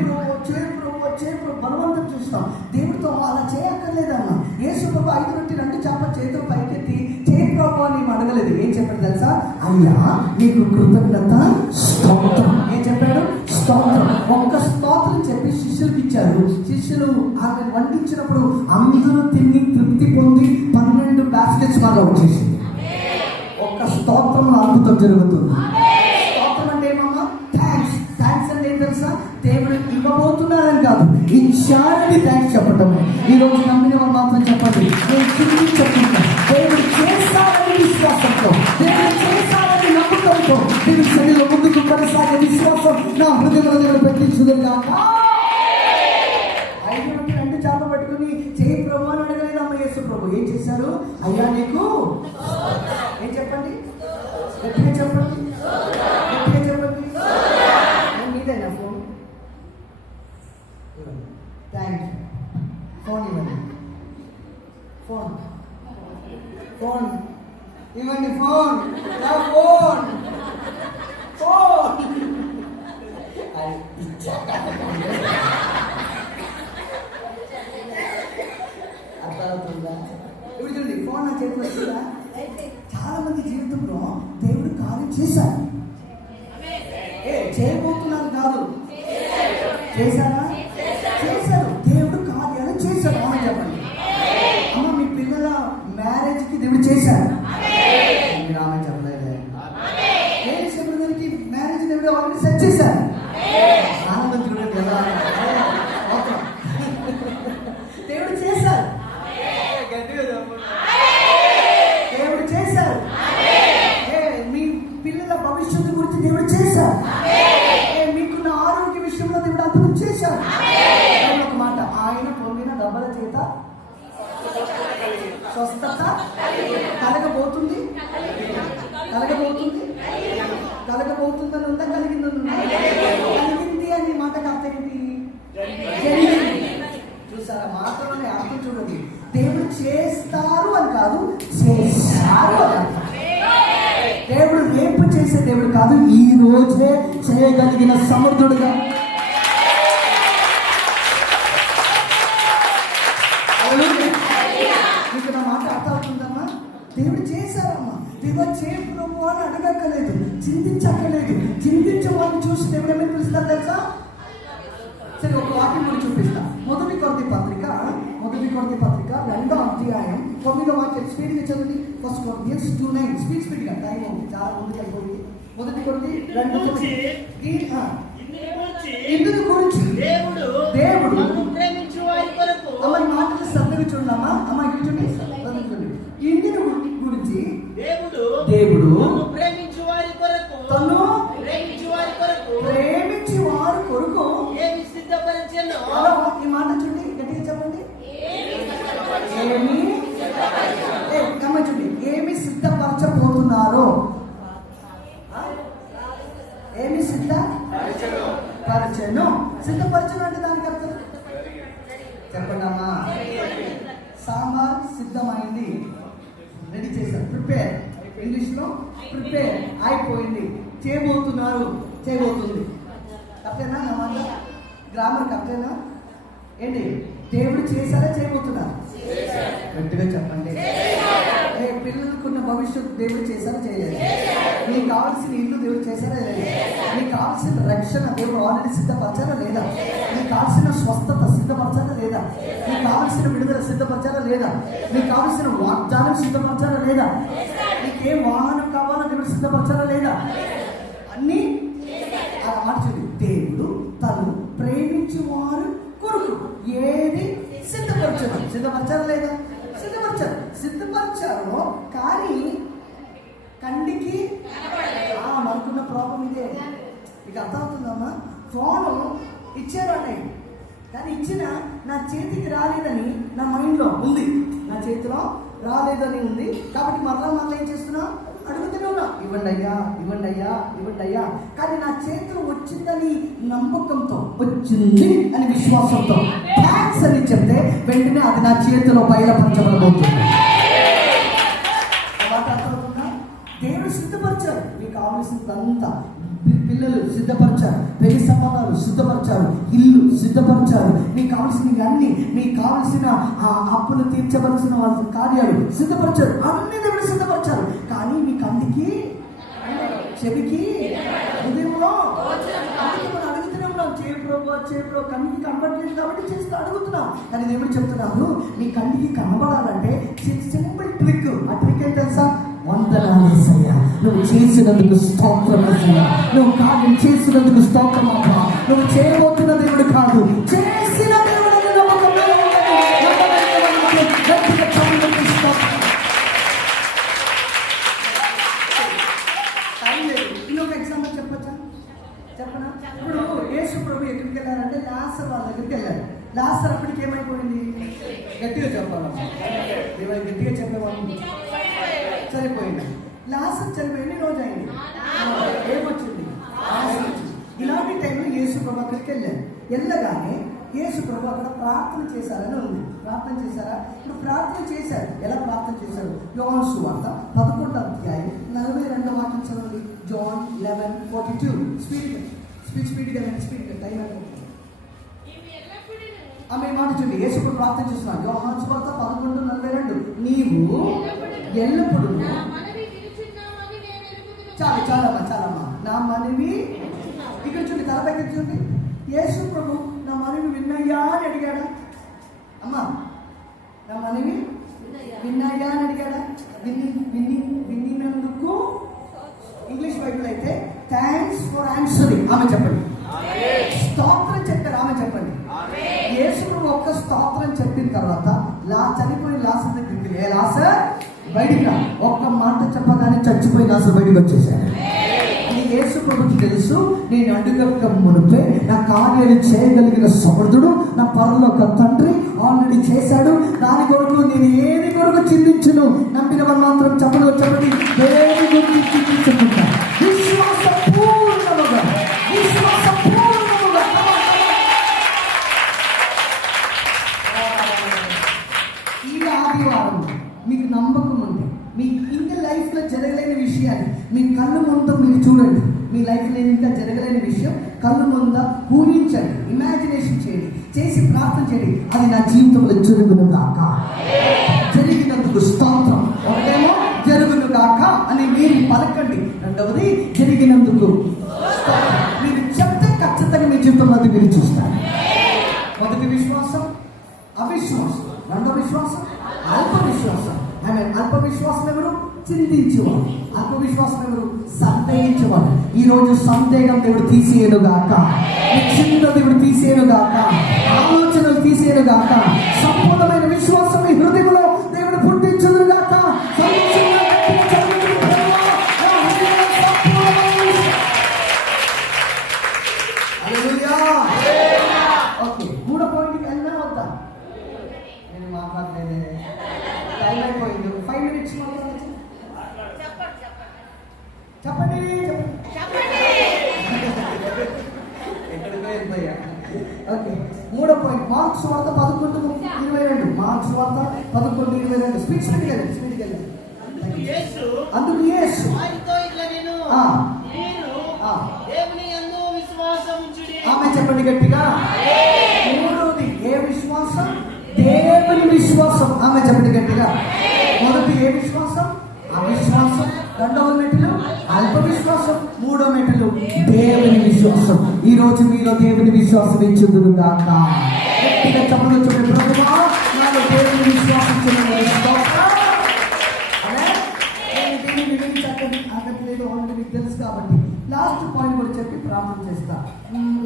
బలవంతం చూస్తాం. దేవుడితో అలా చేయక్కర్లేదమ్మా. యేసు ప్రభు 5 రొట్టె 2 చేప చేతితో పైకెత్తి చేయి ప్రభు అని ఆడగలేదు. ఏం చెప్పాడు తెలుసా? అయ్యా నీకు కృతజ్ఞత స్తోత్రం. ఏం చెప్పాడు? స్తోత్రం. ఒక్క స్తోత్రం చెప్పి శిష్యులకు ఇచ్చారు. శిష్యులు ఆమె వండించినప్పుడు అందరూ తిని తృప్తి పొంది 12 బాస్కెట్స్ మాలో వచ్చేసింది. ఒక్క స్తోత్రంలో అద్భుతం జరుగుతుంది. స్తోత్రం అంటే ఏమమ్మా? థ్యాంక్స్ అంటే ఏం తెలుసా? దేవుడు ఇవ్వబోతున్నారని కాదు, ఇచ్చారని థ్యాంక్స్ చెప్పటం. ఈ రోజు నమ్మిన వాళ్ళు మాత్రం చెప్పండి, నేను చెప్తున్నా. దేవుడు చేస్తారని విశ్వాసంతో, దేవుడు చేస్తారని నమ్మకంతో దేవుడి శరీరంలో ముందుకు కొనసాగే విశ్వాసం నా హృదయంలో దేవుడు పెట్టించుదుగా. 5 రొట్టె 2 చేప పట్టుకుని చేయి ప్రభు అని అడగలేదు అమ్మ. యేసు ప్రభు ఏం చేశారు? అయ్యా నీకు ఏం చెప్పండి? గట్టిగా చెప్పండి. మీదేనా ఫోన్? Thank you. ఫోన్ ఇవ్వండి. ఫోన్ ఇవ్వండి. ఫోన్ అర్థమవుతుందా? ఇప్పుడు చూడండి, ఫోన్ నా చేతిలో వచ్చిందా? చాలా మంది జీవితంలో దేవుడు కార్యం చేశారు. చేయబోతున్నారు కాదు, చేశారా? చేశారు. దేవుడు కార్యాలు చేశాడు. అమ్మ చెప్పండి. అమ్మ, మీ పిల్లల మ్యారేజ్కి దేవుడు చేశారు. మీరు ఆమె చెప్పలేదే. ఏలిషాకి మ్యారేజ్ దేవుడు ఆల్రెడీ సెట్ చేశారు. ఆనందం చూడండి ఎలా. దేవుడు చేశారు. దేవుడు చేశారు. మీ పిల్లల భవిష్యత్తు గురించి దేవుడు చేశారు. మీకున్న ఆరోగ్య విషయంలో దేవుడు అద్భుతం చేశారు. ఒక మాట, ఆయన పొందిన డబ్బల చేత స్వస్థత కలగబోతుంది. కలగబోతుంది. కలగబోతుందని ఉందా? కలిగింది అనే మాటకు అర్థం ఏంటి? చూసారా? మాటలోనే అర్థం చూడండి. దేవుడు చేస్తారు అని కాదు, చేశారు అని అర్థం. దేవుడు రేపు చేసే దేవుడు కాదు, ఈ రోజే చేయగలిగిన సమర్థుడుగా. మీకు నా మాట అర్థం అవుతుందమ్మా? దేవుడు చేశారమ్మా. దేవుడు చేయకు అని అడగక్కలేదు, చింతించక్కలేదు. చింతించే వాళ్ళని చూసి దేవుడు ఏమైనా పిలుస్తారు తెలుసా? సరే, ఒక వాక్యం కూడా చూపిస్తా. మొదటి కొరింథీ పత్రిక 2వ అధ్యాయం 9వ వాక్యం. స్పీడ్గా చదివి. First Corinthians 2:9. స్పీడ్గా టైం ఉంది, చాలా ముందుకు వెళ్ళిపోయింది. మొదటి కొరింథీ 2:9. ఇందుని గురించి దేవుడు అమ్మ, ఈ మాటలు శ్రద్ధగా చూడమ్మా. అమ్మ, ఇక్కడ చూడండి, శ్రద్ధగా చూడండి. ఇందుని గురించి దేవుడు ప్రేమించు వారి కొరకు ఏమి సిద్ధపరచెను. ఈ మాట చూడండి, గట్టిగా చెప్పండి. చూడండి, ఏమి సిద్ధపరచబోతున్నారో. ఏమి సిద్ధపరచను. సిద్ధపరచను అంటే దానికి అర్థం చెప్పండి అమ్మా. సాంబార్ సిద్ధమైంది, రెడీ చేశారు. ప్రిపేర్, ఇంగ్లీష్లో ప్రిపేర్ అయిపోయింది. చేయబోతుంది. కరెక్టేనా? నమ్మండి, గ్రామర్ కరెక్టేనా? ఏంటి? దేవుడు చేశారా, చేయబోతున్నారు? గట్టిగా చెప్పండి. పిల్లలకున్న భవిష్యత్తు దేవుడు చేశారా, చేయలేదు? మీకు కావాల్సిన ఇల్లు దేవుడు చేశారా, లేదు? మీకు కావాల్సిన రక్షణ దేవుడు ఆల్రెడీ సిద్ధపరచారా, లేదా? మీకు కావాల్సిన స్వస్థత సిద్ధపరచారా, లేదా? మీకు కావాల్సిన విడుదల సిద్ధపరచారా, లేదా? మీకు కావాల్సిన వాగ్దానం సిద్ధపరచారా, లేదా? మీకు ఏ వాహనం కావాలో దేవుడు సిద్ధపరచారా, లేదా? అన్నీ అలా మార్చండి. దేవుడు తను ప్రేమించు వారు కొరకు ఏది సిద్ధపరచారా, లేదా? సిద్ధపరచారు. కానీ కండికి మనకున్న ప్రాబ్లం ఇదే. మీకు అర్థమవుతుందమ్మా? ఫోను ఇచ్చారు అనే, కానీ ఇచ్చిన నా చేతికి రాలేదని నా మైండ్లో ఉంది. నా చేతిలో రాలేదని ఉంది. కాబట్టి మరలా ఏం చేస్తున్నా? అడుగుతూనే ఉన్నా, ఇవ్వండి అయ్యా. కానీ నా చేతిలో వచ్చిందని నమ్మకంతో, వచ్చింది అని విశ్వాసంతో థ్యాంక్స్ అని చెప్తే వెంటనే అది నా చేతిలో బయలుపరచబడబోతుంది. దేవుడు సిద్ధపరిచారు. మీకు కావాల్సిందంతా. పిల్లలు సిద్ధపరిచారు, పెళ్లి సంబంధాలు సిద్ధపరిచారు, ఇల్లు సిద్ధపరిచారు. మీకు కావాల్సినవి అన్ని, మీకు కావాల్సిన అప్పులు తీర్చవలసిన వాళ్ళ కార్యాలు సిద్ధపరిచారు. అన్ని దేవుడు సిద్ధపరిచారు. కానీ మీ కంటికి, చెవికి, హృదయంలో మనం అడుగుతూనే ఉన్నాం. చేప్రో కంటికి కనబడలేదు కాబట్టి చేస్తూ అడుగుతున్నాం. కానీ దేవుడు చెప్తున్నారు, మీ కంటికి కనబడాలంటే సింపుల్ ట్రిక్. ఆ ట్రిక్ ఏం తెలుసా? వందనాలేసయ్యా, నువ్వు చేసినందుకు స్తోత్రం అయ్యా, నువ్వు కార్యం చేసినందుకు స్తోత్రం అమ్మా. నువ్వు చేయబోతున్న దేవుడు కాదు, చేసిన దేవుడు. ఇంకొక ఎగ్జాంపుల్ చెప్పనా? ఇప్పుడు యేసు ప్రభు ఎక్కడికి వెళ్ళారంటే లాజరు వాళ్ళ దగ్గరికి వెళ్ళారు. లాజరు అప్పటికి ఏమైపోయింది? గట్టిగా చెప్పాలి, గట్టిగా చెప్పేవాళ్ళు. చనిపోయింది. లాజరు చనిపోయి ఎన్ని రోజు అయింది? ఏమొచ్చింది? ఇలాంటి టైంలో యేసు ప్రభు అక్కడికి వెళ్ళారు. వెళ్ళగానే యేసు ప్రభు అక్కడ ప్రార్థన చేశారని ఉంది. ప్రార్థన చేశారా? ఇప్పుడు ప్రార్థన చేశారు. ఎలా ప్రార్థన చేశారు? యోహాను సువార్త 11వ అధ్యాయం 42వ వాక్యం చదవండి. జాన్ 11:42. స్పీడ్గా టైం అయిపోతుంది. ఆమె మాట చూడండి. యేసు ప్రభు ప్రార్థన చేస్తున్నారు. యోహాను సువార్త 11 ఎల్లప్పుడు నా మనవి వినుచున్నామని నేను ఎరుగుదును. చాలమ్మా నా మనవి ఇక్కడ చూడండి, తలపైకి చూడండి. యేసు ప్రభు నా మనవి విన్నాయా అని అడిగాడా? అమ్మా నా మనవి విన్నాయా అని అడిగాడా? విన్నినందుకు ఇంగ్లీష్ బైబిల్ అయితే థ్యాంక్స్ ఫర్ ఆన్సరింగ్ ఆమె చెప్పండి. స్తోత్రం చెప్పారు ఆమె చెప్పండి. యేసు ప్రభు ఒక్క స్తోత్రం చెప్పిన తర్వాత చనిపోయిన లాసర్ దగ్గరికి ఏ లాసర్ బయటికి రా, ఒక్క మాట చెప్పగానే చచ్చిపోయిన లాసర్ బయటికి వచ్చేసాడు. యేసు ప్రభుకి తెలుసు, నేను అడుగక మునిపే నా కార్యాలు చేయగలిగిన సమర్థుడు నా పరలోక తండ్రి ఆల్రెడీ చేశాడు. దాని కొరకు నేను ఏది కొరకు చింతించును. నమ్మిన వాళ్ళు మాత్రం చెప్పండి దేని గురించి చింతించుకుంటా. విశ్వాసపూర్ణముగా ఈ ఆదివారం మీకు నమ్మకం ఉంది, మీ ఇంకా లైఫ్లో జరగలేని విషయాన్ని మీ కళ్ళు ముందు మీరు చూడండి. మీ లైఫ్లో ఇంకా జరగలేని విషయం కళ్ళు ముందు ఊహించండి, ఇమాజినేషన్ చేయండి, చేసి ప్రార్థన చేయండి. అది నా జీవితంలో జరుగును గాక, జరిగినందుకు స్తోత్రం. ఒకటేమో జరుగును గాక అని మీరు పలకండి, రెండవది జరిగినందుకు స్తోత్రం. మీరు చెప్తే ఖచ్చితంగా మీ జీవితంలో అది మీరు చూస్తారు. మొదటి విశ్వాసం అవిశ్వాసం, రెండవ విశ్వాసం అల్ప విశ్వాసం. అల్ప విశ్వాసం ఎవరు? చింతించేవాడు. అల్ప విశ్వాసం ఎవరు? సందేహించేవాడు. ఈ రోజు సందేహం దేవుడు తీసేయనుగాక, చిన్న దేవుడు తీసేయనుగాక, ఆలోచనలు తీసేయనుగాక. సంపూర్ణమైన విశ్వాసం ఈ హృదయంలో దేవుడు పుట్టించునుగాక. ఓకే, మూడో పాయింట్కి వెళ్ళినా వద్దా? నేను మాట్లాడలేదే, టైం అయిపోయింది. 5 minutes చెప్పండి. ఎక్కడికో వెళ్ళిపోయా. ఓకే, మూడో పాయింట్ మార్క్స్ వార్త 11:22. మార్క్స్ వార్త 11:22. స్పీడ్కి వెళ్ళండి. అందుకు యేసు వారితో ఇట్లా నేను మీరు దేవుని యందు విశ్వాసం ఉంచుడి. ఆమె చెప్పండి గట్టిగా. మూడోది ఏ విశ్వాసం? దేవుని విశ్వాసం. ఆమె చెప్పండి గట్టిగా. మొదటి ఏ విశ్వాసం? అవిశ్వాసం. రెండవ మెట్టులు అల్ప విశ్వాసం. మూడో మెట్టులు దేవుని విశ్వాసం. ఈ రోజు మీలో దేవుని విశ్వాసం ఇచ్చుదురు గాక. గట్టిగా చెప్పండి. ప్రభువా నాలో దేవుని విశ్వాసం ఆగట్లేదు ఆల్రెడీ మీకు తెలుసు కాబట్టి లాస్ట్ పాయింట్ కూడా చెప్పి ప్రార్థన చేస్తా.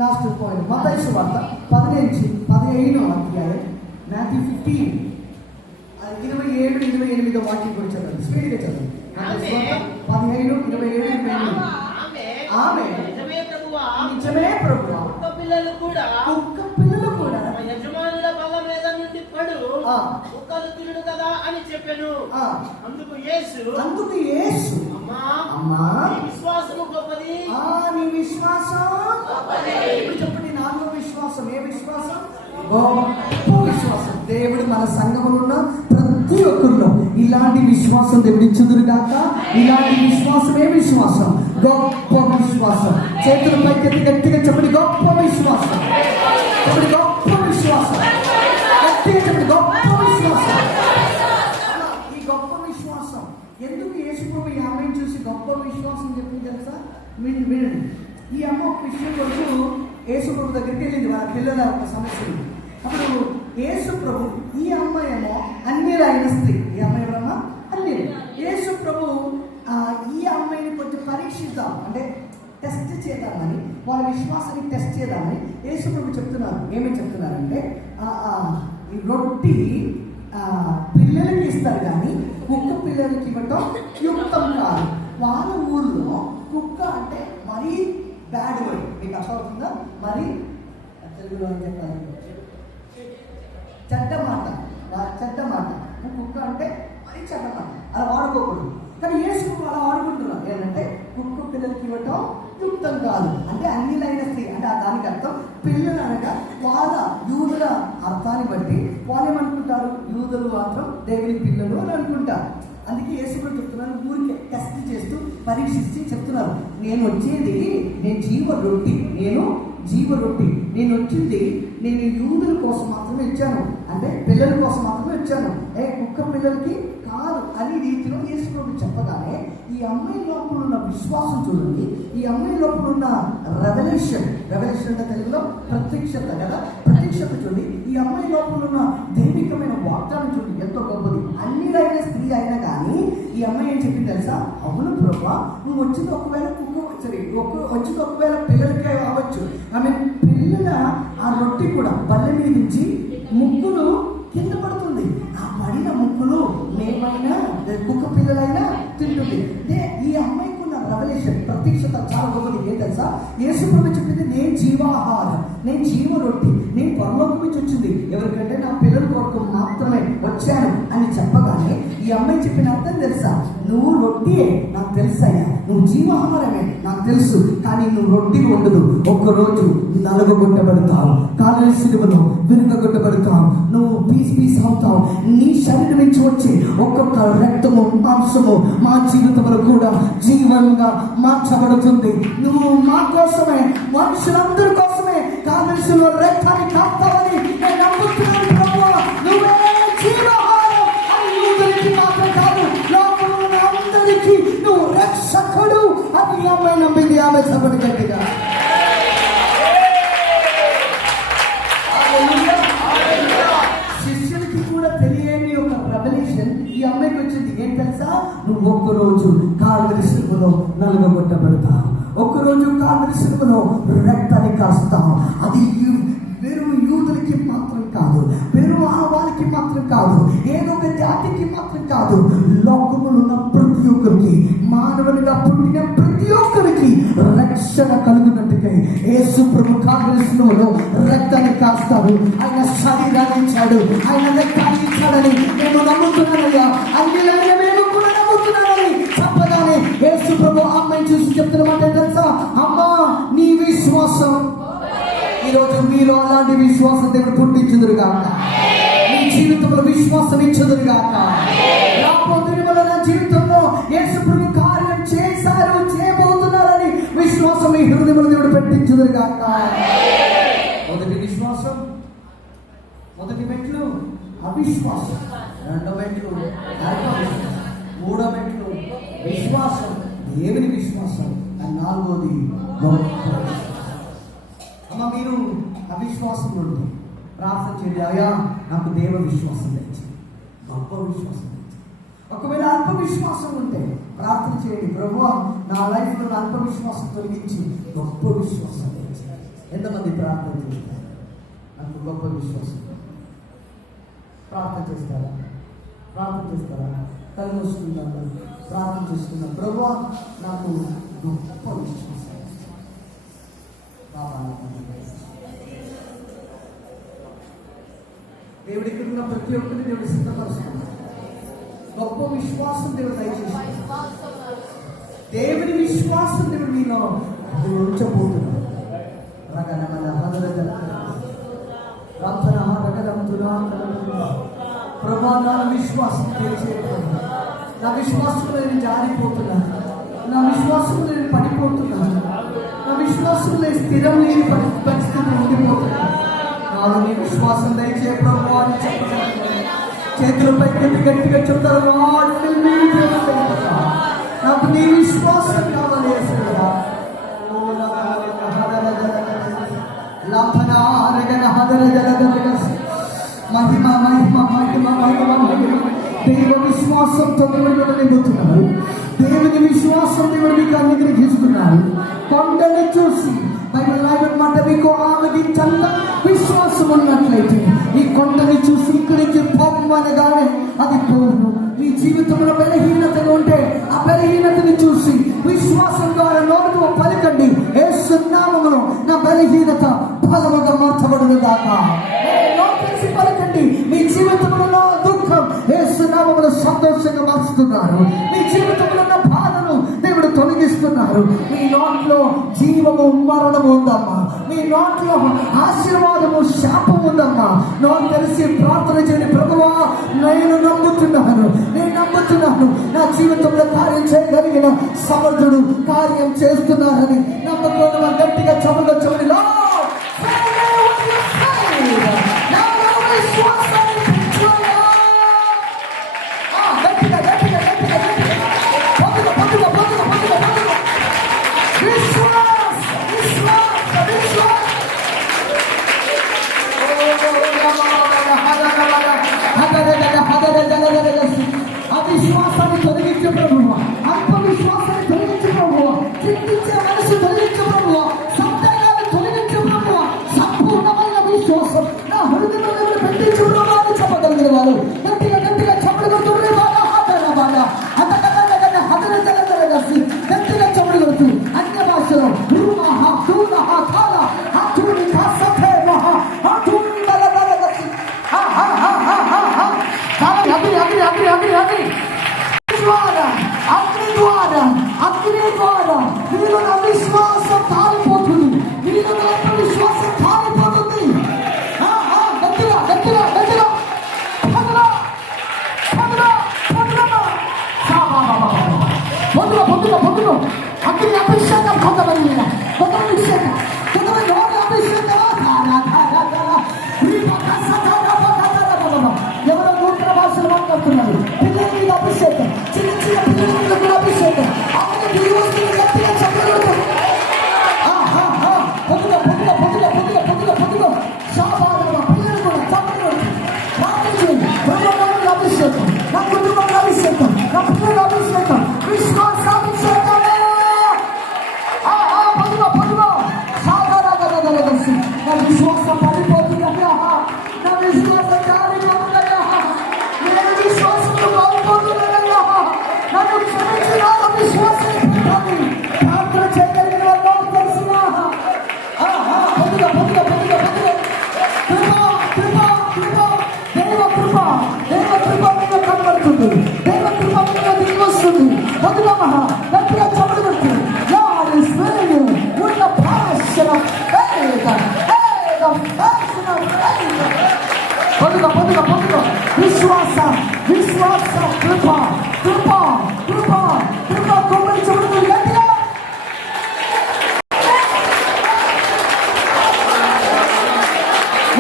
లాస్ట్ పాయింట్ మత్తయి సువార్త 15 అధ్యాయం Matthew 15 27-28 వాక్యం కూడా చదవండి. స్పీడ్గా చదవండి. 15-27-28. ఆమె నిజమే ప్రభువా, కుక్క పిల్లలు కూడా తమ యజమానుల బల్ల మీద నుండి పడు కుక్కలు తిరుడు కదా అని చెప్పాను. అందుకు యేసు అమ్మా నీ విశ్వాసము గొప్పది. నీ విశ్వాసం ఇప్పుడు చెప్పండి. నాలుగో విశ్వాసం ఏ విశ్వాసం? గొప్ప విశ్వాసం. దేవుడు మన సంఘంలో ఉన్న ప్రతి ఒక్కరిలో ఇలాంటి విశ్వాసం దేవుడు ఇచ్చుదురు గాక. ఇలాంటి విశ్వాసం ఏ విశ్వాసం? గొప్ప విశ్వాసం. చేతుల పైకి గట్టిగా చెప్పండి. గొప్ప విశ్వాసం. చెప్పండి గొప్ప విశ్వాసం. గట్టిగా చెప్పండి గొప్ప విశ్వాసం. ఈ గొప్ప విశ్వాసం ఎందుకు యేసు ప్రభు ఈ అమ్మాయిని చూసి గొప్ప విశ్వాసం చెప్పింది తెలుసా? వినండి. ఈ అమ్మ ఒక విషయం కొంచెం యేసు ప్రభు దగ్గరికి వెళ్ళింది. వాళ్ళ పిల్లల ఒక సమస్య. అప్పుడు యేసు ప్రభు ఈ అమ్మాయి ఏమో అన్యులైన స్త్రీ. ఈ అమ్మాయి ఎవరమ్మా? అన్యులు. యేసు ప్రభు ఈ అమ్మాయిని కొంచెం పరీక్షిద్దాం అంటే టెస్ట్ చేద్దామని, వాళ్ళ విశ్వాసాన్ని టెస్ట్ చేద్దామని యేసు ప్రభు చెప్తున్నారు. ఏమేమి చెప్తున్నారంటే ఈ రొట్టి పిల్లలకి ఇస్తారు కానీ కుక్క పిల్లలకి ఇవ్వటం యుక్తం కాదు. వాళ్ళ ఊళ్ళో కుక్క అంటే మరీ బ్యాడ్ వర్డ్. మీకు అర్థమవుతుందా? మరి తెలుగులో ఏం చెప్పాలి? చెడ్డ మాట. కుక్క అంటే మరీ చెడ్డ మాట, అలా వాడుకోకూడదు. కానీ యేసు అలా వాడుకుంటున్నారు. ఏంటంటే కుక్క పిల్లలకి ఇవ్వటం యుక్తం కాదు అంటే అన్నిలైన స్త్రీ అంటే దానికి అర్థం పిల్లలు అనగా వాళ్ళ యూదుల అర్థాన్ని బట్టి వాళ్ళు ఏమనుకుంటారు? యూదులు మాత్రం దేవుని పిల్లలు అని అనుకుంటారు. అందుకే యేసు కూడా చెప్తున్నారు, ఊరికి టెస్ట్ చేస్తూ పరీక్షించి చెప్తున్నారు, నేను జీవ రొట్టి. నేను వచ్చింది నేను యూదుల కోసం మాత్రమే ఇచ్చాను, అంటే పిల్లల కోసం మాత్రమే ఇచ్చాను. కుక్క పిల్లలకి కాదు కాదు అని రీతిలో యేసు ప్రభు చెప్పగానే ఈ అమ్మాయి లోపల ఉన్న విశ్వాసం చూడండి, ఈ అమ్మాయి లోపల ఉన్న రెవల్యూషన్ అంటే తెలుగులో ప్రత్యక్షత కదా, ప్రత్యక్షత చూడండి. ఈ అమ్మాయి లోపల ఉన్న దైవికమైన వాగ్దానం చూడండి, ఎంతో గొప్పది. అన్ని రైన స్త్రీ అయినా కానీ ఈ అమ్మాయి ఏం చెప్పింది తెలుసా? అవును ప్రభా, నువ్వు వచ్చింది ఒకవేళ వచ్చింది ఒకవేళ పిల్లలకే అవ్వచ్చు. ఆమె పిల్లల ఆ రొట్టె కూడా బల్ల మీద నుంచి ముక్కులు కింద పడుతుంది. ఆ పడిన ముక్కులు మేమైనా కుక్క పిల్లలైనా తింటుంది. ఈ అమ్మాయికి ఉన్న రెవల్యూషన్ ప్రత్యక్షత చాలా గొప్పది. ఏం తెలుసా? యేసు ప్రభు చెప్పింది, నేను జీవాహారం, నేను జీవ రొట్టి, నేను పరలోకం నుంచి వచ్చింది ఎవరికంటే నా పిల్లల కొరకు మాత్రమే వచ్చాను అని చెప్పగానే ఈ అమ్మాయి చెప్పిన అర్థం తెలుసా? నువ్వు రొట్టియే నాకు తెలుసయ్యా, నువ్వు జీవాహారమే నాకు తెలుసు, కానీ నువ్వు రొట్టి ఉండదు. ఒక్కరోజు నలగొట్టబడతావు, కాలు సిలువలో విరుగొట్టబడతావు, నువ్వు పీస్ అవుతావు. నీ శరీరం నుంచి వచ్చి ఒక్కొక్క రక్తము మాంసము మా జీవితంలో కూడా జీవనంగా మార్చబడుతుంది. నువ్వు మా కోసమే, మనుషులందరి కోసమే కావలసిన రక్తాన్ని కాస్తావని నేను నమ్ముతున్నాను ప్రభువా. నువ్వే జీవాహారం అని యూదులకి మాత్రం కాదు, లోకంలో అందరికీ నువ్వు రక్షకుడు అని అమ్మాయి నమ్మింది. ఆమె సభను గట్టిగా శిష్యులకి కూడా తెలియని ఒక రెవల్యూషన్ ఈ అమ్మాయికి వచ్చింది. ఏం తెలుసా? నువ్వు ఒక్కరోజు కాల్వరి శిలువలో నలుగొట్టబడతావు, ఒక్కరోజు కాల్వరి శిలువలో రక్తాన్ని కాస్తావు. అది వెరు యూదులకి మాత్రం కాదు, వెరు వారికి మాత్రం కాదు, ఏదో ఒక జాతికి మాత్రం కాదు, లోకములో ఉన్న ప్రతి ఒక్కరికి, మానవునిగా పుట్టిన ప్రతి ఒక్కరికి రక్షణ కలుగునట్టుగా యేసు ప్రభు కాల్వరి శిలువలో రక్తాన్ని కాస్తాడు. ఆయన శరీరాన్ని ఇచ్చాడు, ఆయన రక్తాన్ని ఇచ్చాడని నేను నమ్ముతున్నానయ్యా, అన్యులైన మేము కూడా నమ్ముతున్నానని చెప్పగానే యేసు ప్రభు అమ్మాయిని చూసి చెప్తున్నమాట తెలుసా? అమ్మా, నీ విశ్వాసం ఈరోజు మీలో అలాంటి విశ్వాసం దేవుడు పుట్టించుదురు గాక, మీ జీవితంలో విశ్వాసం ఇచ్చుదురు గాక. రాబోతున్న నా జీవితంలో యేసు ప్రభు కార్యం చేశారు, చేయబోతున్నారని విశ్వాసం మీ హృదయంలో దేవుడు పెట్టించుదురు గాక. మొదటి విశ్వాసం, మొదటి మెట్లు అవిశ్వాసం, రెండో మెట్లు అల్పవిశ్వాసం, మూడో మెట్లు విశ్వాసం, దేవుని విశ్వాసం, నాలుగోది గొప్ప విశ్వాసం. అమ్మ, మీరు అవిశ్వాసం నుండి ప్రార్థన చేయండి, అయ్యా నాకు దేవ విశ్వాసం తెచ్చి, గొప్ప విశ్వాసం తెచ్చి. ఒకవేళ అల్ప విశ్వాసం ఉంటే ప్రార్థన చేయండి, ప్రభువా నా లైఫ్లో నా అల్ప విశ్వాసం తొలగించి గొప్ప విశ్వాసం తెచ్చి. ఎంతమంది ప్రార్థన చేస్తారు? నాకు గొప్ప విశ్వాసం. ప్రార్థన చేస్తారా? ప్రార్థన చేస్తారా? కళ్ళు మూసుకుంటారా? ప్రార్థన చేస్తున్నా, ప్రభువా నాకు గొప్ప విశ్వాసం. దేవుడి ఇక్కడ ఉన్న ప్రతి ఒక్కరిని దేవుడు సిద్ధపరుస్తున్నాడు. గొప్ప విశ్వాసం దేవుడు దయచేస్తున్నాడు. దేవుని విశ్వాసం దేవుడు మీలో ఉంచబోతున్నాడు. ప్రభా, నా విశ్వాసం తెలిసేస్తున్నాను, నా విశ్వాసంలో నేను జారిపోతున్నాను, నా విశ్వాసంలో నేను పడిపోతున్నాను, నా విశ్వాసంలో స్థిరం లేని పరిస్థితి ఉండిపోతున్నాను. నాలో నీ విశ్వాసం దయచే ప్రభు అని చెప్పాను. చేతులపై గట్టిగా చెప్తారు, నాకు నీ విశ్వాసం కావాలి. మహిమ మహిమ మహిమ మహిమ మహిమ. దైవ విశ్వాసంతో దేవుడు నింపుతున్నారు. దేవుని విశ్వాసం దేవుడు మీకు అనుగ్రహిస్తున్నారు. కొండని చూసి బైబిల్ మాట మీకు ఆమెదించంత విశ్వాసం ఉన్నట్లయితే ఈ కొండని చూసి ఇక్కడి నుంచి పొమ్మనగానే అది పోను. మీ జీవితంలో బలహీనతలు ఉంటే ఆ బలహీనతని చూసి విశ్వాసం ద్వారా నోటు పలకండి, యేసు నామములో నా బలహీనత బలముగా మార్చబడును గాక. నోటేసి పలకండి, మీ జీవితంలో నా దుఃఖం యేసు నామములో సంతోషంగా మార్చుతున్నారు. మీ జీవితంలో ఉన్న బాధను దేవుడు తొలగిస్తున్నారు. మీ నోట్లో జీవము మరణము ఉందమ్మా, మీ నోట్లో ఆశీర్వాదము శాపం ఉందమ్మా. నోరు తెలిసి ప్రార్థన చేయండి, ప్రభువా నేను నమ్ముతున్నాను, నేను నమ్ముతున్నాను నా జీవితంలో కార్యం చేయగలిగిన సమర్థుడు కార్యం చేస్తున్నారని నమ్మకం గట్టిగా చెవులో చెవుడి గట్టిగా పొందుకో. అగ్ని అభిషేకం కొంతమంది మీద, కొంతమంది అభిషేకం, కొంతమంది నోటి అభిషేకం. ఎవరో నూతన భాషలు మాట్లాడుతున్నారు. పిల్లల మీద అభిషేకం, చిన్న చిన్న పిల్లల మీద కూడా అభిషేకం. అప్పుడు ఈ వస్తువులు గట్టిగా చెప్పగలుగుతాం. పొద్దుగా పొద్దుగా పొద్దుగా పొద్దుగా పొద్దుగా పొద్దుగా శాపాలు పిల్లలు కూడా తప్పదు. అభిషేకం, నా కుటుంబంలో అభిషేకం, నా పిల్లల అభిషేకం, విశ్వాసాభిషేకం. పొద్దుగా పొద్దుగా సాగరాగలసి నా విశ్వాసం పడిపోతుందయ్యా, నా విశ్వాసం జారిపోతుందయ్యా, నేను విశ్వాసంలో బాగుపోతుందయ్యా, నన్ను క్షమించిన విశ్వాసం పెట్టాలి. ప్రార్థన చేయగలిగిన వాళ్ళు తెలిసిన పొద్దుగా పొద్దుగా పొద్దుగా పొద్దుగా కృప కృప కృప దైవ కృప దైవ కృప మీద కనబడుతుంది. దైవ కృప మీద దిగి వస్తుంది. పొద్దుగా మహా గట్టిగా చదువుతుంది. God is filling you with the passion of faith. The passion of faith. పొద్దుగా పొద్దుగా పొద్దుగా విశ్వాస విశ్వాస కృప కృప కృప కృప కుమ్మరించబడుతుంది. గట్టిగా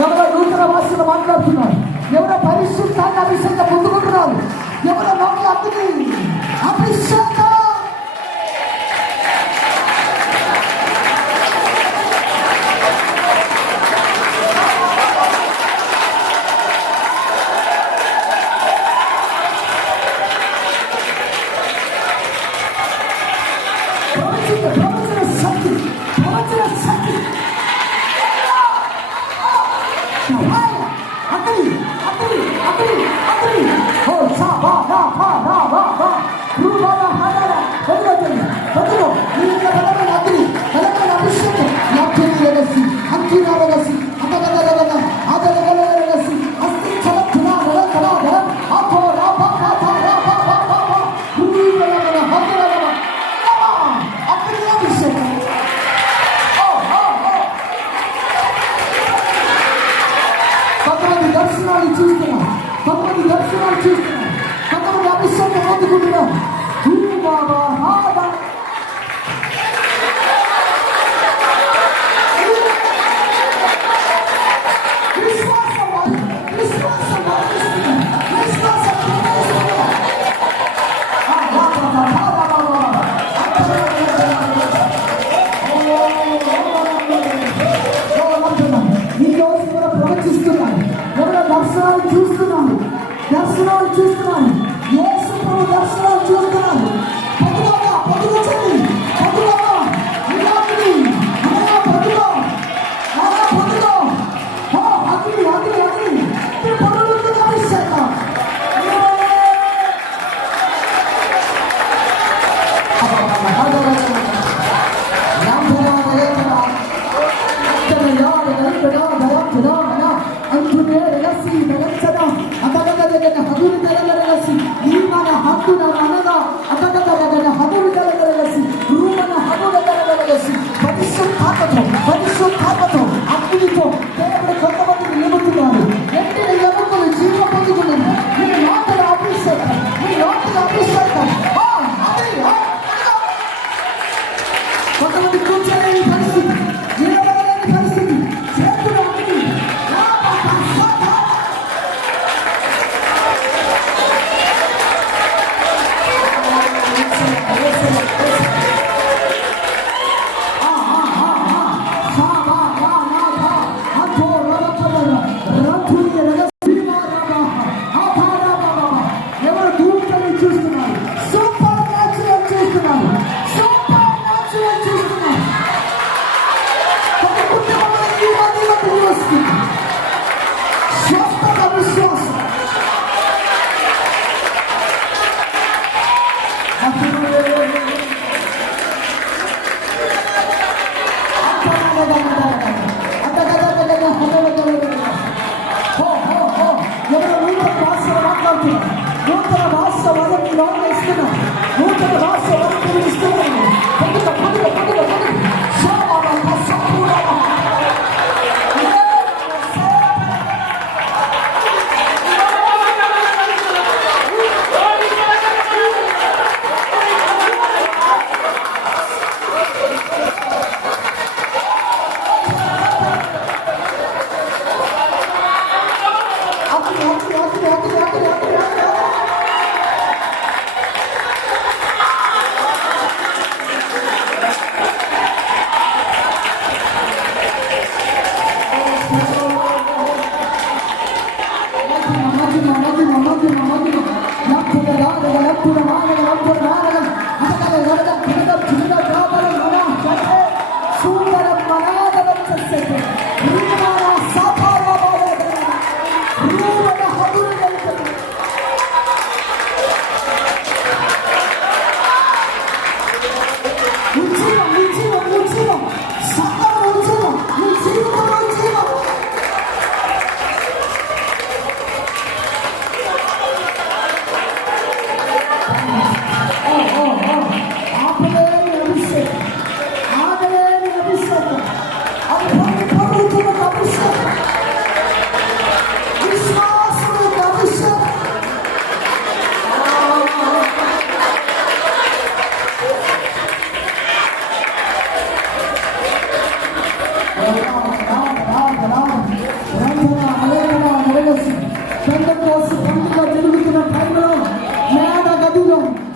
ఎవరో నూతన భాషలు మాట్లాడుతున్నారు. ఎవరో పరిశుద్ధాన్ని అభిషేకం పొందుకుంటున్నారు. ఎవరో నోటి అగ్ని అభిషేకం. ప్రవచన శక్తి, ప్రవచన శక్తి. అగ్ని అగ్ని అగ్ని అగ్ని. ఓ సా బా నా ఫా నా బా బా రూబా నా హదర బదులుతుంది. బదులు నీ బలమైన అగ్ని, బలమైన అభిషేకం. యాక్టిని లెగసి అంకినా లెగసి అతగలగలగ అతగలగలగసి అస్తి చలతునా రలకలగ అతో రాబా కాతా రాబా బాబా రూబలగల హదరగల అగ్ని అభిషేకం. కొంతమంది దర్శనాలు చూస్తున్నారు, కొంతమంది దర్శనాలు చూస్తున్నారు, కొంతమంది అభిషేకం పొందుకుంటున్నారు. విశ్వాసం విశ్వాసం విశ్వాసం ఈ రోజు ఎవరో ప్రవచిస్తున్నారు, ఎవరో దర్శనాలు చూస్తున్నారు, దర్శనాలు చూస్తున్నారు. యేసు ప్రభు దర్శనాలు చూస్తున్నారు. పొద్దుగా పొద్దుగా చెల్లి పొద్దుగా ఇలాంటి అనగా పొద్దుగా పొద్దుగా అగ్ని అగ్ని అగ్ని పొద్దుగా అభిషేకం. పరిశుద్ధాత్మతో అగ్నితో దేవుడు కొంతమందిని నిలుపుతున్నారు. వెంటనే ఎముకలు జీవ పొందుకున్నారు. మీ లోపల అభిషేకం, మీ లోపల అభిషేకం. కొంతమంది కూర్చోలేని పరిస్థితి, నిలబడలేని పరిస్థితి, చేతులు అగ్ని. ఎవరు దూతని చూస్తున్నారు, సూపర్ న్యాచురల్ చూస్తున్నారు, సూపర్ న్యాచురల్ చూస్తున్నారు. ఒక కుటుంబంలో ఈ మధ్యలో తిరిగి వస్తుంది. స్వస్థత విశ్వాసం. ఎవరో నూతన భాషలు మాట్లాడుతున్నారు, నూతన భాష వాళ్ళని లోన్ ఇస్తున్నారు, నూతన భాష వాళ్ళని ఇస్తున్నారు. పొద్దుగా పొద్దుగా పొద్దుగా పొద్దుగా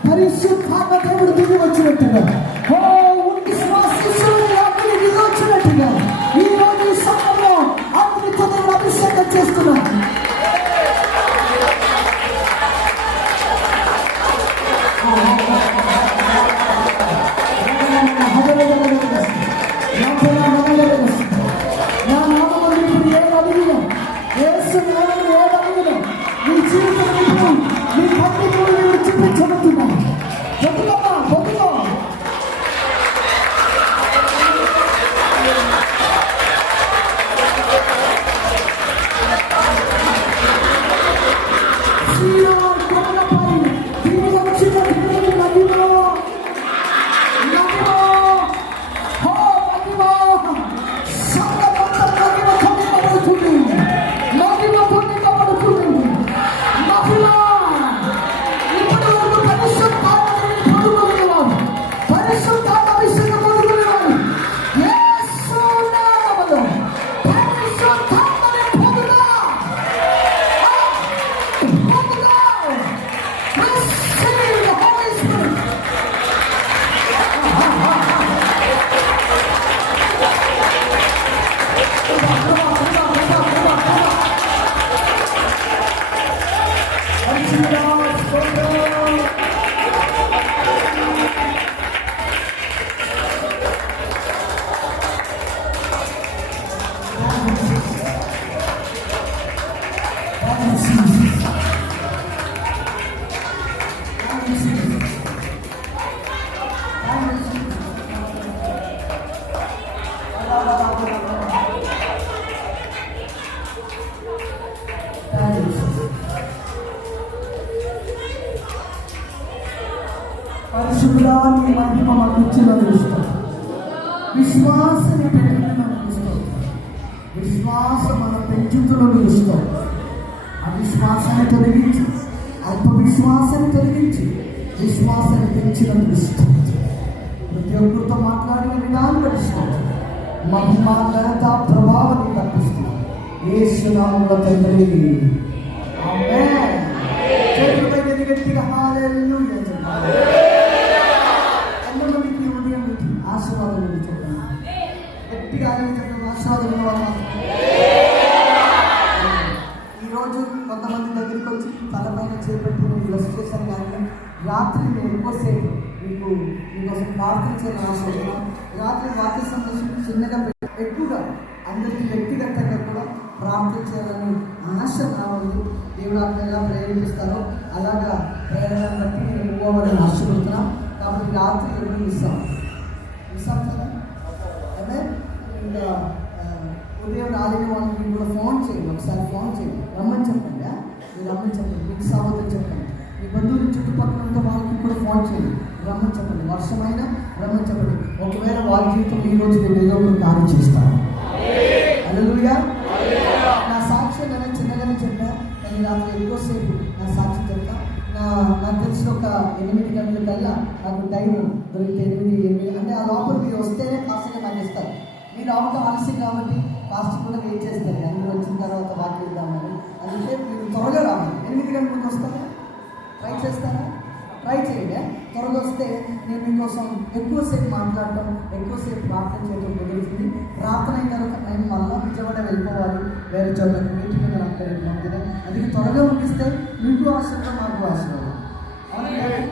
పరిశుద్ధాత్మ దేవుడు దిగి వచ్చినట్టుగా, దిగి వచ్చినట్టుగా ఈ రోజు ఈ సమయంలో అగ్నితో దేవుడు అభిషేకం చేస్తున్నాడు. పరిశుద్ధాన్ని మహిమ మాకు ఇచ్చిన ఇష్టం, విశ్వాసాన్ని పెంచుతున్న ఇష్టం, విశ్వాసం మన పెంచుతున్న ఇష్టం. అవిశ్వాసాన్ని తొలగించి, అల్ప విశ్వాసాన్ని తొలగించి విశ్వాసాన్ని పెంచిన ఇష్టం. ప్రతి ఒక్కరితో మాట్లాడిన విధానం ఇష్టం. మహిమ ఘనత ప్రభావాన్ని కల్పిస్తున్నాం. యేసు నామములో తండ్రి, ఆమేన్. చేతులపై గట్టిగా హల్లెలూయా చెప్పండి. ఎంతమందికి ఉదయం ఆశీర్వాదం చెప్పండి. గట్టిగా ఆశీర్వాదం. ఈరోజు కొంతమంది దగ్గరికి వచ్చి తలపైన చేపట్టి బ్లెస్ చేశాను, కానీ రాత్రి నేను ఎక్కువసేపు మీకోసం ప్రార్థన చేయాలని ఆశపడుతున్నాను. రాత్రి వాక్య సందేశం చిన్నగా ఎక్కువగా అందరికీ వ్యక్తిగతంగా కూడా ప్రార్థన చేయాలని ఆశ రావాలి. దేవుడు అక్కడ ఎలా ప్రేరేపిస్తారో అలాగా ప్రేరణ బట్టి నేను పోవాలని ఆశపడుతున్నాను. కాబట్టి రాత్రి ఎప్పుడు ఇస్తాం కదా. అదే ఇంకా ఉదయం రాలేని వాళ్ళకి కూడా ఫోన్ చేయండి, ఒకసారి ఫోన్ చేయండి, రమ్మని చెప్పండి. మీరు రమ్మని చెప్పండి, మీకు సహోదరు చెప్పండి, మీ బంధువులు చుట్టుపక్కల ఉంటే వాళ్ళకి కూడా ఫోన్ చేయండి, రమ్మని చెప్పండి. వర్షమైనా రమ్మని చెప్పండి. ఒకవేళ వాళ్ళ జీవితం ఈ రోజు నేను ఏదో ఒక కార్యం చేస్తాను. హల్లెలూయా. నా సాక్ష్యం నేను చిన్నగానే చెప్పా, కానీ రాత్రి ఎక్కువసేపు నా సాక్ష్యం చెప్తా. నాకు తెలిసిన ఒక 8 గంటల కల్లా నాకు టైం దొరికితే 8 అంటే ఆ లోపల మీరు వస్తేనే కాస్ట్గా నాకు ఇస్తారు. మీరు రావటం ఆలస్యం కాబట్టి కాస్ట్ కూడా వెయిట్ చేస్తారు. అందరూ వచ్చిన తర్వాత వాకి ఇద్దామని. అందుకే మీరు త్వరగా రావాలి. చేయడానికి ముందు వస్తారా? ట్రై చేస్తారా? ట్రై చేయండి. త్వరగా వస్తే నేను మీకోసం ఎక్కువసేపు మాట్లాడటం, ఎక్కువసేపు ప్రార్థన చేయడం కుదురుతుంది. ప్రార్థన అయిన తర్వాత నేను మళ్ళీ విజయవాడ వెళ్ళిపోవాలి, వేరే చోట్లకి మీటింగ్ మీద నాకు వెళ్ళిపోతుంది. అందుకే త్వరగా ముగిస్తే మీకు ఆశీర్వాదం, మాకు ఆశీర్వాదం. అవునండి,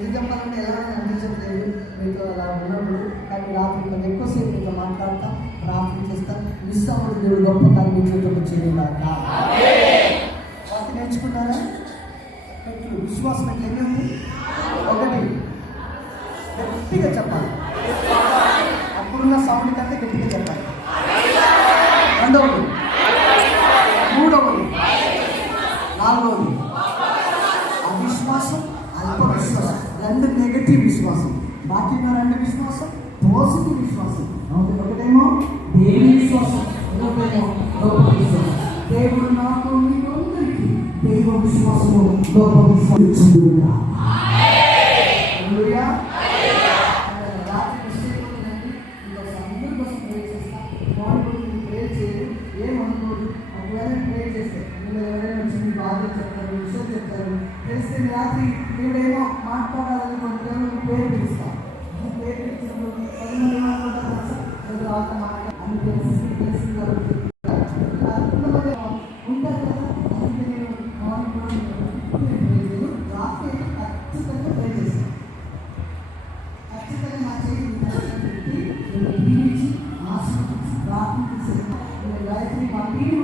నిజం చెప్పాలంటే ఎలా అనిపించట్లేదు మీతో అలా ఉన్నప్పుడు. కానీ రాత్రి కొంచెం ఎక్కువసేపు మీతో మాట్లాడతాం, ప్రార్థన చేస్తాం. మిస్ అవ్వదు, దేవుడు గొప్ప కార్యం జీవితంలో చేయలేక. వాటి నేర్చుకున్నారా? మెట్లు, విశ్వాసం మెట్లు ఎన్ని ఉంది? ఒకటి. గట్టిగా చెప్పాలి, అప్పుడున్న సౌండ్ కంటే గట్టిగా చెప్పాలి. రెండవది, మూడవది, నాలుగవది అవిశ్వాసం, అల్ప విశ్వాసం. రెండు నెగటివ్ విశ్వాసం, బాకీ రెండు విశ్వాసం పాజిటివ్ విశ్వాసం. ఒకటేమో దేవుని విశ్వాసం, ఇంకొకటేమో లోప విశ్వాసం. దేవుడు నాకు మీకు అందరికీ దైవ విశ్వాసము, లోప విశ్వాసం. రాత్రి మిస్టేక్ ఉందండి, ఇంకొక అందరి కోసం ప్రే చేస్తా. బాడీ ప్రే చేయరు, ఏమనుకోదు. ఒకవేళ ప్రే చేస్తే మీరు ఎవరైనా వచ్చి మీ బాధలు చెప్తారు, విషయం చెప్తారు, తెలిస్తే రాత్రి మీరేమో మాట్లాడాలని దేవుడు పేరు పిలుస్తాం. పేరు పిలిచినప్పుడు 10 మంది మాట్లాడతారు, అని తెలిసి కాబట్టి ఉంటారు కదా. అందుకే నేను రాత్రి ఖచ్చితంగా ప్రే చేస్తాను. ఖచ్చితంగా నా చేతి పెట్టి జీవించి ఆశీర్వదించి ప్రార్థన చేసే గాయత్రి మా టీం